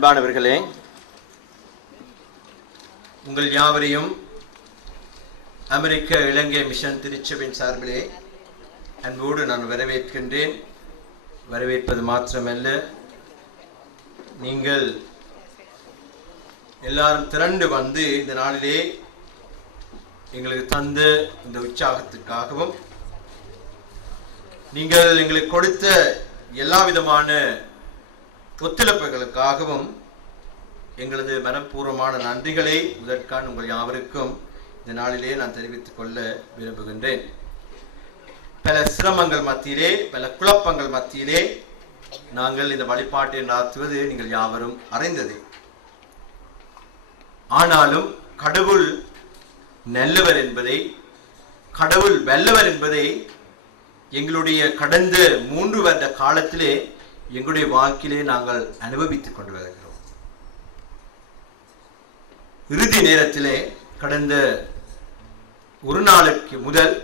அன்பானவர்களே, உங்கள் யாவரையும் அமெரிக்க இலங்கை மிஷன் திருச்சபையின் சார்பிலே அன்போடு நான் வரவேற்கின்றேன். வரவேற்பது மாத்திரமல்ல, நீங்கள் எல்லாரும் திரண்டு வந்து இந்த நாளிலே எங்களுக்கு தந்த இந்த உற்சாகத்திற்காகவும் நீங்கள் எங்களுக்கு கொடுத்த எல்லா விதமான ஒத்துழைப்புகளுக்காகவும் எங்களது மனப்பூர்வமான நன்றிகளை முதற்கான உங்கள் யாவருக்கும் இந்த நாளிலே நான் தெரிவித்துக் கொள்ள விரும்புகின்றேன். பல சிரமங்கள் மத்தியிலே, பல குழப்பங்கள் மத்தியிலே நாங்கள் இந்த வழிபாட்டை நடத்துவது நீங்கள் யாவரும் அறிந்தது. ஆனாலும் கடவுள் நல்லவர் என்பதை, கடவுள் வல்லவர் என்பதை எங்களுடைய கடந்த 3 வருட காலத்திலே எங்களுடைய வாழ்க்கையிலே நாங்கள் அனுபவித்துக் கொண்டு வருகிறோம். இறுதி நேரத்திலே கடந்த ஒரு நாளுக்கு முதல்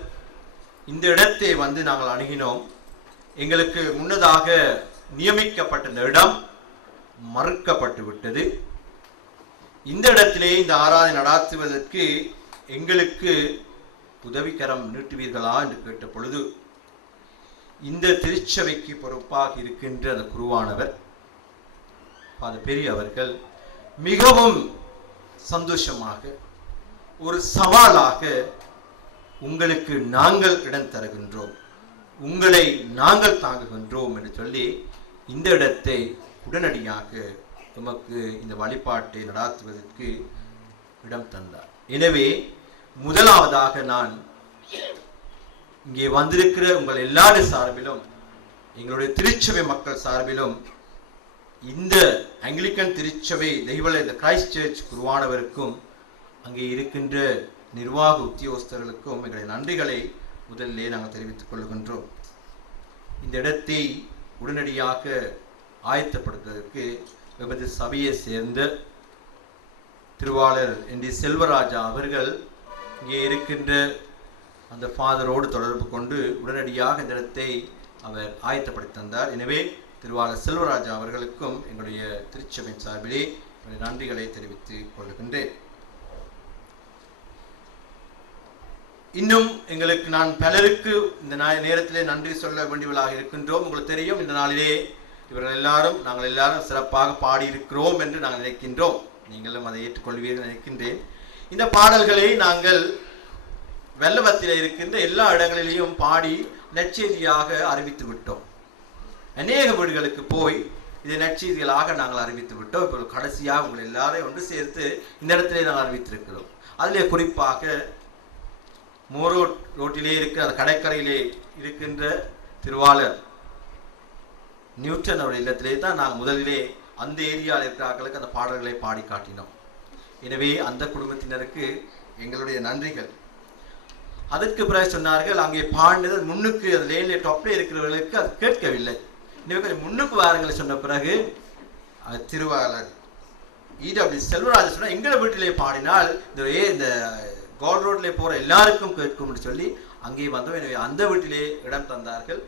இந்த இடத்தை வந்து நாங்கள் அணுகினோம். எங்களுக்கு முன்னதாக நியமிக்கப்பட்ட இடம் மறுக்கப்பட்டு விட்டது. இந்த இடத்திலே இந்த ஆராதனை நடாத்துவதற்கு எங்களுக்கு உதவிக்கரம் நீட்டுவீர்களா என்று கேட்ட பொழுது, இந்த திருச்சபைக்கு பொறுப்பாக இருக்கின்ற அந்த குருவானவர் பெரிய அவர்கள் மிகவும் சந்தோஷமாக, ஒரு சவாலாக, உங்களுக்கு நாங்கள் இடம் தருகின்றோம், உங்களை நாங்கள் தாங்குகின்றோம் என்று சொல்லி இந்த இடத்தை உடனடியாக நமக்கு இந்த வழிபாட்டை நடாத்துவதற்கு இடம் தந்தார். எனவே முதலாவதாக நான் இங்கே வந்திருக்கிற உங்கள் எல்லாரும் சார்பிலும், எங்களுடைய திருச்சபை மக்கள் சார்பிலும், இந்த ஆங்கிலிக்கன் திருச்சபை தெய்வல இந்த கிரைஸ்ட் சர்ச் குருவானவருக்கும் அங்கே இருக்கின்ற நிர்வாக உத்தியோகஸ்தர்களுக்கும் எங்களுடைய நன்றிகளை முதலிலே நாங்கள் தெரிவித்துக் கொள்கின்றோம். இந்த இடத்தை உடனடியாக ஆயத்தப்படுத்துவதற்கு எமது சபையை சேர்ந்த திருவாளர் என்.டி. செல்வராஜா அவர்கள் இங்கே இருக்கின்ற அந்த ஃபாதரோடு தொடர்பு கொண்டு உடனடியாக இந்த இடத்தை அவர் ஆயத்தப்படுத்தி தந்தார். எனவே திருவாளர் செல்வராஜா அவர்களுக்கும் எங்களுடைய திருச்சபையின் சார்பிலே நன்றிகளை தெரிவித்துக் கொள்கின்றேன். இன்னும் எங்களுக்கு நான் பலருக்கு இந்த நேரத்திலே நன்றி சொல்ல வேண்டியவர்களாக இருக்கின்றோம். உங்களுக்கு தெரியும், இந்த நாளிலே இவர்கள் எல்லாரும், நாங்கள் எல்லாரும் சிறப்பாக பாடியிருக்கிறோம் என்று நாங்கள் நினைக்கின்றோம். நீங்களும் அதை ஏற்றுக்கொள்வீர்கள் நினைக்கின்றேன். இந்த பாடல்களை நாங்கள் வெள்ளவத்தில் இருக்கின்ற எல்லா இடங்களிலேயும் பாடி நற்செய்தியாக அறிவித்து விட்டோம். அநேக வீடுகளுக்கு போய் இதை நற்செய்திகளாக நாங்கள் அறிவித்து விட்டோம். இப்போ கடைசியாக உங்களை எல்லாரையும் ஒன்று சேர்த்து இந்த இடத்திலே நாங்கள் அறிவித்திருக்கிறோம். அதிலே குறிப்பாக மோரோட் ரோட்டிலே இருக்கிற அந்த கடற்கரையிலே இருக்கின்ற திருவாளர் நியூட்டன் அவருடைய இல்லத்திலே தான் நாங்கள் முதலிலே அந்த ஏரியாவில் இருக்கிறார்களுக்கு அந்த பாடல்களை பாடி காட்டினோம். எனவே அந்த குடும்பத்தினருக்கு எங்களுடைய நன்றிகள். அதற்கு பிறகு சொன்னார்கள், அங்கே பாடினது முன்னுக்கு அது லேன்ல டாப்ல இருக்கிறவர்களுக்கு அது கேட்கவில்லை, இன்னும் முன்னுக்கு வாருங்கள் சொன்ன பிறகு திருவாளர் E.W. செல்வராஜ் சொன்னா, எங்களை வீட்டிலே பாடினால் இந்த கோல் ரோட்ல போற எல்லாருக்கும் கேட்கும் சொல்லி அங்கே வந்தோம். எனவே அந்த வீட்டிலே இடம் தந்தார்கள்.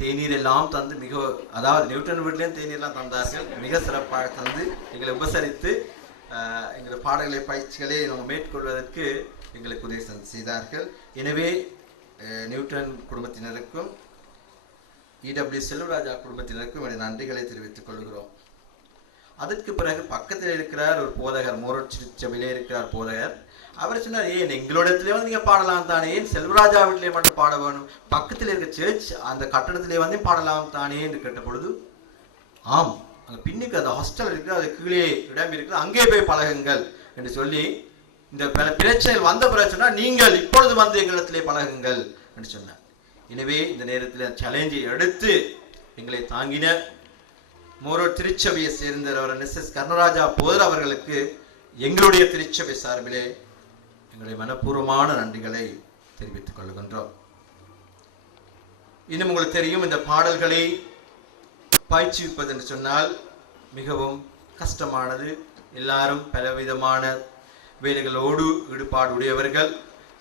தேநீர் எல்லாம் தந்து மிக, அதாவது நியூட்டன் வீட்டிலேயும் தேநீர்லாம் தந்தார்கள். மிக சிறப்பாக தந்து எங்களை உபசரித்து எங்கள் பாடல்களை பயிற்சிகளை நாங்கள் மேற்கொள்வதற்கு எங்களுக்கு உதவி செய்தார்கள். எனவே நியூட்டன் குடும்பத்தினருக்கும் E.W. செல்வராஜா குடும்பத்தினருக்கும் என்னுடைய நன்றிகளை தெரிவித்துக் கொள்கிறோம். அதற்கு பிறகு பக்கத்தில் இருக்கிறார் ஒரு போதகர், மோரோட் திருச்சபையிலே இருக்கிறார் போதகர். அவர் சொன்னார், ஏன் எங்களோடத்திலே வந்து நீங்கள் பாடலாம் தானே, ஏன் செல்வராஜா வீட்டிலே மட்டும் பாட வேணும், பக்கத்தில் இருக்க சர்ச் அந்த கட்டடத்திலே வந்து பாடலாம் தானே என்று கேட்ட பொழுது, ஆம், அங்கே பின்னுக்கு அந்த ஹாஸ்டல் இருக்குது, அது கீழே இடம் இருக்குது, அங்கே போய் பழகுங்கள் என்று சொல்லி, இந்த பல பிரச்சனைகள் வந்த பிரச்சனை நீங்கள் இப்பொழுது வந்து எங்களிடத்திலே பழகுங்கள் என்று சொன்னார். எனவே இந்த நேரத்தில் சேலஞ்சை எடுத்து எங்களை தாங்கின மோரோட் திருச்சபையை சேர்ந்தவர் எஸ்.எஸ். கர்ணராஜா போதர் அவர்களுக்கு எங்களுடைய திருச்சபை சார்பிலே எங்களுடைய மனப்பூர்வமான நன்றிகளை தெரிவித்துக் கொள்கின்றோம். இன்னும் உங்களுக்கு தெரியும், இந்த பாடல்களை பயிற்சிப்பது என்று சொன்னால் மிகவும் கஷ்டமானது. எல்லாரும் பலவிதமான வேலைகளோடு ஈடுபாடு உடையவர்கள்,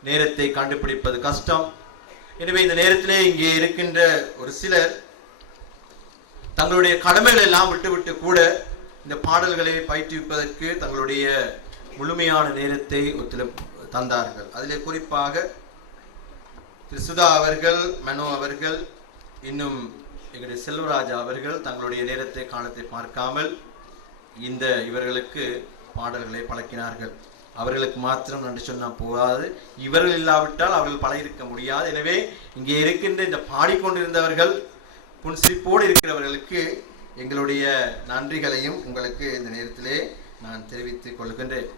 நேரத்தை கண்டுபிடிப்பது கஷ்டம். எனவே இந்த நேரத்திலே இங்கே இருக்கின்ற ஒரு சிலர் தங்களுடைய கடமைகள் எல்லாம் விட்டுவிட்டு கூட இந்த பாடல்களை பயிற்றுவிப்பதற்கு தங்களுடைய முழுமையான நேரத்தை தந்தார்கள். அதிலே குறிப்பாக திரு சுதா அவர்கள், மனோ அவர்கள், இன்னும் எங்களுடைய செல்வராஜா அவர்கள் தங்களுடைய நேரத்தை காலத்தை பார்க்காமல் இவர்களுக்கு பாடல்களை பழக்கினார்கள். அவர்களுக்கு மாத்திரம் நன்றி சொன்னால் போகாது, இவர்கள் இல்லாவிட்டால் அவர்கள் பழகிருக்க முடியாது. எனவே இங்கே இருக்கின்ற இந்த பாடிக்கொண்டிருந்தவர்கள், புன்சிரிப்போடு இருக்கிறவர்களுக்கு எங்களுடைய நன்றிகளையும் உங்களுக்கு இந்த நேரத்திலே நான் தெரிவித்துக் கொள்கின்றேன்.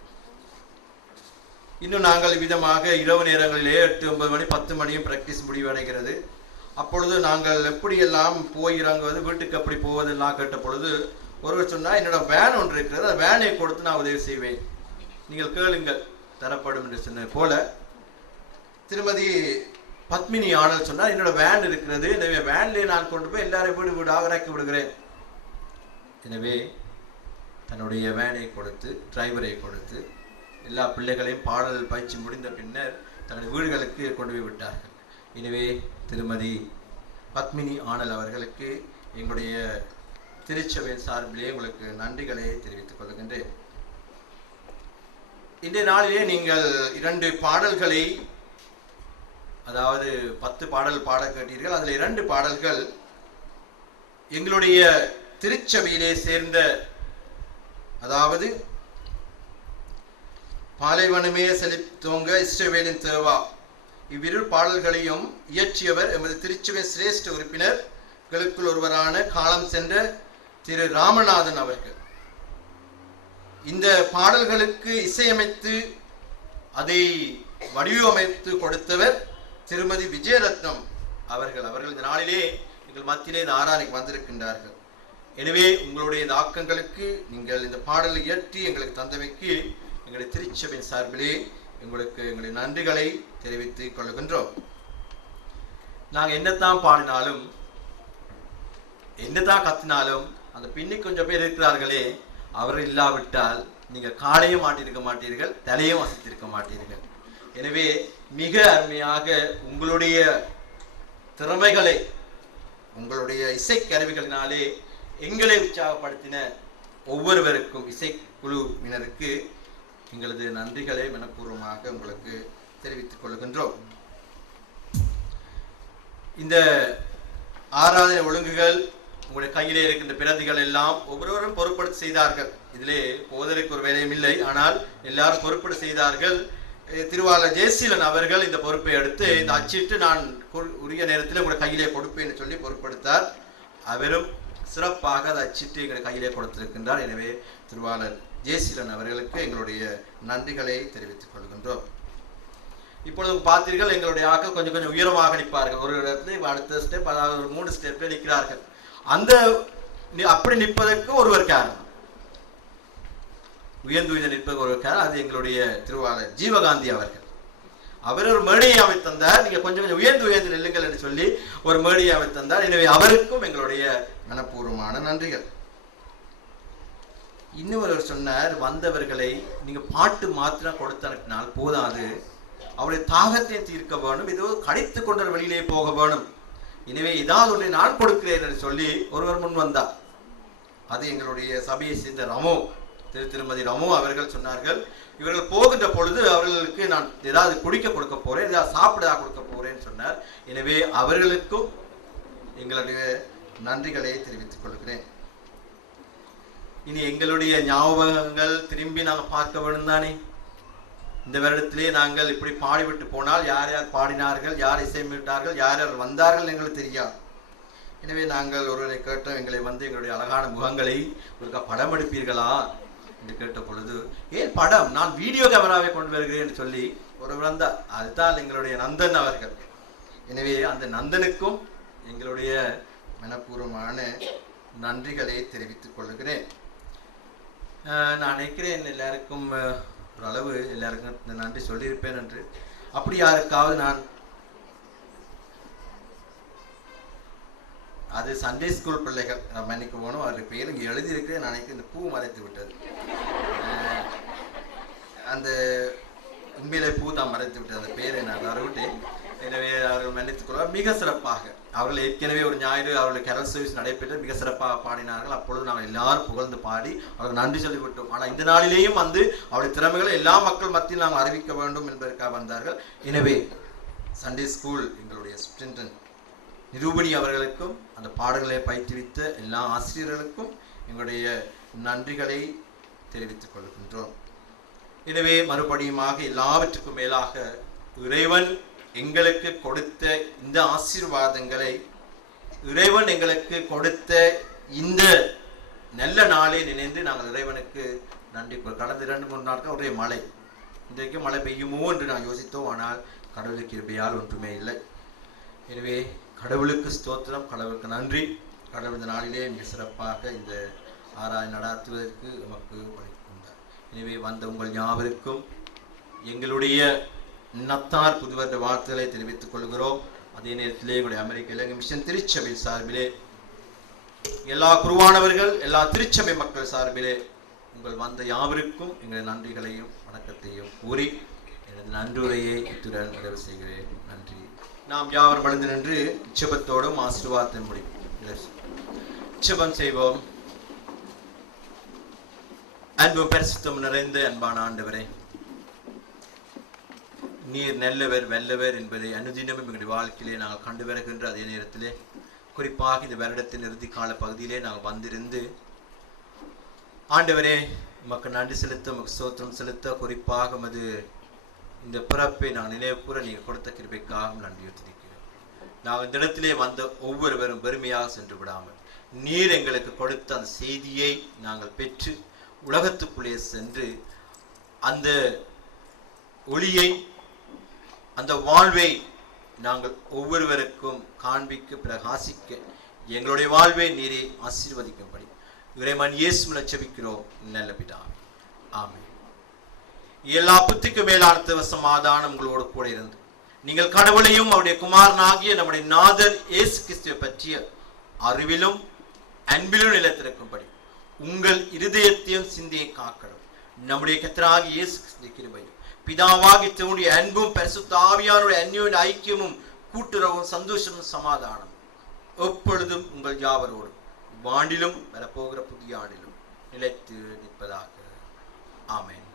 இன்னும் நாங்கள் விதமாக இரவு நேரங்களிலே 8, 9 மணி 10 மணியும் பிராக்டிஸ் முடிவடைகிறது. அப்பொழுது நாங்கள் எப்படியெல்லாம் போய் இறங்குவது, வீட்டுக்கு எப்படி போவதெல்லாம் கேட்ட பொழுது ஒருவர் சொன்னால், என்னோட வேன் ஒன்று இருக்கிறது, அந்த வேனை கொடுத்து நான் உதவி செய்வேன், நீங்கள் கேளுங்கள் தரப்படும் என்று சொன்னது போல திருமதி பத்மினி ஆனல் சொன்னால், என்னோட வேன் இருக்கிறது, எனவே வேன்லேயே நான் கொண்டு போய் எல்லாரையும் வீடு வீடாக இறக்கி விடுகிறேன். எனவே தன்னுடைய வேனை கொடுத்து, டிரைவரை கொடுத்து, எல்லா பிள்ளைகளையும் பாடல் பயிற்சி முடிந்த பின்னர் தன்னுடைய வீடுகளுக்கு கொண்டு போய் விட்டார்கள். எனவே திருமதி பத்மினி ஆனல் அவர்களுக்கு எங்களுடைய திருச்சபையின் சார்பிலே உங்களுக்கு நன்றிகளை தெரிவித்துக் கொள்கின்றேன். இன்றைய நாளிலே நீங்கள் 2 பாடல்களை, அதாவது 10 பாடல் பாட கேட்டீர்கள். அதில் 2 பாடல்கள் எங்களுடைய திருச்சபையிலே சேர்ந்த, அதாவது பாலைவனமே செழித்தோங்க இஸ்ரவேலின் தேவா, இவ்விரு பாடல்களையும் இயற்றியவர் எமது திருச்சபை சிரேஷ்ட உறுப்பினர்களுக்குள் ஒருவரான காலம் சென்ற திரு ராமநாதன் அவர்கள். இந்த பாடல்களுக்கு இசையமைத்து அதை வடிவமைத்து கொடுத்தவர் திருமதி விஜயரத்னம் அவர்கள் இந்த நாளிலே எங்கள் மத்தியிலே இந்த ஆராதனைக்கு வந்திருக்கின்றார்கள். எனவே உங்களுடைய இந்த ஆக்கங்களுக்கு நீங்கள் இந்த பாடலை இயற்றி எங்களுக்கு தந்தமைக்கு எங்களுடைய திருச்சபையின் சார்பிலே உங்களுக்கு எங்களுடைய நன்றிகளை தெரிவித்துக் கொள்கின்றோம். நாங்கள் என்னத்தான் பாடினாலும், என்னதான் கத்தினாலும், அந்த பின்னி கொஞ்சம் பேர் இருக்கிறார்களே, அவர்கள் இல்லாவிட்டால் நீங்கள் காலையும் மாட்டிருக்க மாட்டீர்கள், தலையும் வசித்திருக்க மாட்டீர்கள். எனவே மிக அருமையாக உங்களுடைய திறமைகளை, உங்களுடைய இசைக்கருவிகளினாலே எங்களை உற்சாகப்படுத்தின ஒவ்வொருவருக்கும், இசைக்குழுவினருக்கு எங்களது நன்றிகளை மனப்பூர்வமாக உங்களுக்கு தெரிவித்துக் கொள்கின்றோம். இந்த ஆராதனை ஒழுங்குகள் உங்களுடைய கையிலே இருக்கின்ற பிரதிகள் எல்லாம் ஒவ்வொருவரும் பொறுப்படுத்தி செய்தார்கள். இதிலே போதலுக்கு ஒரு வேலையும் இல்லை, ஆனால் எல்லாரும் பொறுப்பெடு செய்தார்கள். திருவாளர் ஜெயசீலன் அவர்கள் இந்த பொறுப்பை எடுத்து இந்த அச்சிட்டு நான் உரிய நேரத்தில் உங்களுடைய கையிலே கொடுப்பேன் சொல்லி பொறுப்படுத்தார். அவரும் சிறப்பாக அதை அச்சிட்டு எங்களுடைய கையிலே கொடுத்திருக்கின்றார். எனவே திருவாளர் ஜெயசீலன் அவர்களுக்கு எங்களுடைய நன்றிகளை தெரிவித்துக் கொள்கின்றோம். இப்பொழுது பார்த்தீர்கள், எங்களுடைய ஆட்கள் கொஞ்சம் கொஞ்சம் உயரமாக நிற்பார்கள். ஒரு இடத்துல அடுத்த ஸ்டெப், அதாவது ஒரு 3 ஸ்டெப்ல நிற்கிறார்கள். அந்த அப்படி நிற்பதற்கு ஒருவர் காரணம், உயர்ந்து நிற்பதற்கு ஒருவர் காரணம். அது எங்களுடைய திருவாளர் ஜீவகாந்தி அவர்கள். அவர் ஒரு மேடையை அமைத்தந்தார். நீங்க கொஞ்சம் கொஞ்சம் உயர்ந்து நில்லுங்கள் என்று சொல்லி ஒரு மேடையை அமைத்தந்தார். எனவே அவருக்கும் எங்களுடைய மனப்பூர்வமான நன்றிகள். இன்னொருவர் சொன்னார், வந்தவர்களை நீங்க பாட்டு மாத்திரம் கொடுத்து அனுப்பினால் போதாது, அவருடைய தாகத்தை தீர்க்க வேணும், ஏதோ கடித்து கொண்ட வெளியிலே போக வேணும். எனவே ஏதாவது ஒன்றை நான் கொடுக்கிறேன் என்று சொல்லி ஒருவர் முன் வந்தார். அது எங்களுடைய சபையை சேர்ந்த ரமோ, திருமதி ரமோ அவர்கள் சொன்னார்கள், இவர்கள் போகின்ற பொழுது அவர்களுக்கு நான் ஏதாவது குடிக்க கொடுக்க போறேன், ஏதாவது சாப்பிட கொடுக்க போறேன்னு சொன்னார். எனவே அவர்களுக்கும் எங்களுடைய நன்றிகளை தெரிவித்துக் கொள்கிறேன். இனி எங்களுடைய ஞாபகங்கள் திரும்பி நாங்கள் பார்க்க வேண்டும் தானே. இந்த வருடத்திலே நாங்கள் இப்படி பாடிவிட்டு போனால் யார் யார் பாடினார்கள், யார் இசையமைத்தார்கள், யார் யார் வந்தார்கள் எங்களுக்கு தெரியாது. எனவே நாங்கள் ஒருவரை கேட்டோம், எங்களை வந்து எங்களுடைய அழகான முகங்களை ஒரு படம் எடுப்பீர்களா என்று கேட்ட பொழுது, ஏன் படம், நான் வீடியோ கேமராவை கொண்டு வருகிறேன் என்று சொல்லி ஒருவர் வந்தார். அதுதான் எங்களுடைய நந்தன் அவர்கள். எனவே அந்த நந்தனுக்கும் எங்களுடைய மனப்பூர்வமான நன்றிகளை தெரிவித்துக் கொள்கிறேன். நான் நினைக்கிறேன் எல்லாருக்கும் ஒரு அளவு எல்லாருக்கும் நன்றி சொல்லியிருப்பேன் என்று. அப்படி யாருக்காவது நான், அது சண்டே ஸ்கூல் பிள்ளைகள் மன்னிக்க போனோம், அவருக்கு பேர் இங்கே எழுதியிருக்கிறேன். நான் நினைக்கிறேன் இந்த பூ மறைத்து விட்டது, அந்த உண்மையிலே பூ தான் மறைத்து விட்டது, அந்த பேரை நான் வரவிட்டேன். எனவே அவர்கள் மன்னித்துக் கொள்வார். மிக சிறப்பாக அவர்கள் ஏற்கனவே ஒரு ஞாயிறு அவர்களுடைய கேரல் சர்வீஸ் நடைபெற்று மிக சிறப்பாக பாடினார்கள். அப்பொழுது நாங்கள் எல்லாரும் புகழ்ந்து பாடி அவர்கள் நன்றி சொல்லிவிட்டோம். ஆனால் இந்த நாளிலேயும் வந்து அவருடைய திறமைகளை எல்லா மக்கள் மத்தியில் நாங்கள் அறிவிக்க வேண்டும் என்பதற்காக வந்தார்கள். எனவே சண்டே ஸ்கூல் எங்களுடைய ஸ்டூடெண்ட் நிரூபணி அவர்களுக்கும் அந்த பாடல்களை பயிற்றுவித்த எல்லா ஆசிரியர்களுக்கும் எங்களுடைய நன்றிகளை தெரிவித்துக் கொள்கின்றோம். எனவே மறுபடியுமாக எல்லாவற்றுக்கும் மேலாக இறைவன் எங்களுக்கு கொடுத்த இந்த ஆசீர்வாதங்களை, இறைவன் எங்களுக்கு கொடுத்த இந்த நல்ல நாளை நினைந்து நாங்கள் இறைவனுக்கு நன்றி. கடந்த 2-3 நாட்கள் ஒரே மழை, இன்றைக்கு மழை பெய்யுமோ என்று நான் யோசித்தோம். ஆனால் கடவுளுக்கு கிருபையால் ஒன்றுமே இல்லை. எனவே கடவுளுக்கு ஸ்தோத்திரம், கடவுளுக்கு நன்றி. கடவுள் இந்த நாளிலே மிக சிறப்பாக இந்த ஆராய் நடாத்துவதற்கு நமக்கு வழிகொண்டார். எனவே வந்த உங்கள் யாவருக்கும் எங்களுடைய நத்தார் புதுவருட வாழ்த்துக்களை தெரிவித்துக் கொள்கிறோம். அதே நேரத்திலே எங்களுடைய அமெரிக்க இலங்கை மிஷன் திருச்சபை சார்பிலே எல்லா குருவானவர்கள், எல்லா திருச்சபை மக்கள் சார்பிலே உங்கள் வந்த யாவருக்கும் எங்களுடைய நன்றிகளையும் வணக்கத்தையும் கூறி எனது நன்றியுரையை இத்துடன் நிறைவு செய்கிறேன். நன்றி. நாம் யாவரும் எழுந்து நின்று ஜெபத்தோடும் ஆசீர்வாதத்தை முடிப்போம். ஜெபம் செய்வோம். அன்பும் பரிசுத்தம் நிறைந்த அன்பான ஆண்டவரே, நீர் நல்லவர் வல்லவர் என்பதை அனுதினமும் எங்களுடைய வாழ்க்கையிலே நாங்கள் கண்டு வருகின்ற அதே நேரத்திலே குறிப்பாக இந்த வருடத்தின் இறுதி கால பகுதியிலே நாங்கள் வந்திருந்து ஆண்டவரே உமக்கு நன்றி செலுத்த, உமக்கு ஸ்தோத்திரம் செலுத்த, குறிப்பாக அது இந்த பிறப்பை நாங்கள் நினைவு கூற நீங்கள் கொடுத்த கிருபைக்காக நன்றியை துதிக்கிறோம். நாங்கள் இந்த இடத்திலே வந்த ஒவ்வொருவரும் பெருமையாக சென்று விடாமல் நீர் எங்களுக்கு கொடுத்த அந்த செய்தியை நாங்கள் பெற்று உலகத்துக்குள்ளே சென்று அந்த ஒளியை, அந்த வாழ்வை நாங்கள் ஒவ்வொருவருக்கும் காண்பிக்க, பிரகாசிக்க எங்களுடைய வாழ்வை நீரே ஆசீர்வதிக்கும்படி இறைவன் இயேசுவின் ஜெபிக்கிறோம் நல்ல பிதாவே. ஆமென். எல்லா புத்திக்கும் மேலான சமாதானம் உங்களோடு கூட இருந்து நீங்கள் கடவுளையும் அவருடைய குமாரனாகிய நம்முடைய நாதர் இயேசு கிறிஸ்துவை பற்றிய அறிவிலும் அன்பிலும் நிலைத்திருக்கும்படி உங்கள் இருதயத்தையும் சிந்தையை காக்கணும். நம்முடைய கர்த்தராகிய இயேசு கிறிஸ்துவின் கிருபையும் பிதாவாகி தோன்றிய அன்பும் பரிசுத்த ஆவியானுடைய அந்யோன்ய ஐக்கியமும் கூட்டுறவும் சந்தோஷமும் சமாதானம் எப்பொழுதும் உங்கள் யாவரோடும் வாண்டிலும் வரப்போகிற புதிய ஆண்டிலும் நிலைத்து நிற்பதாக. ஆமென்.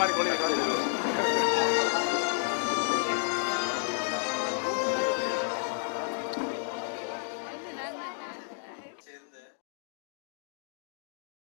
மாதிரி கொண்டு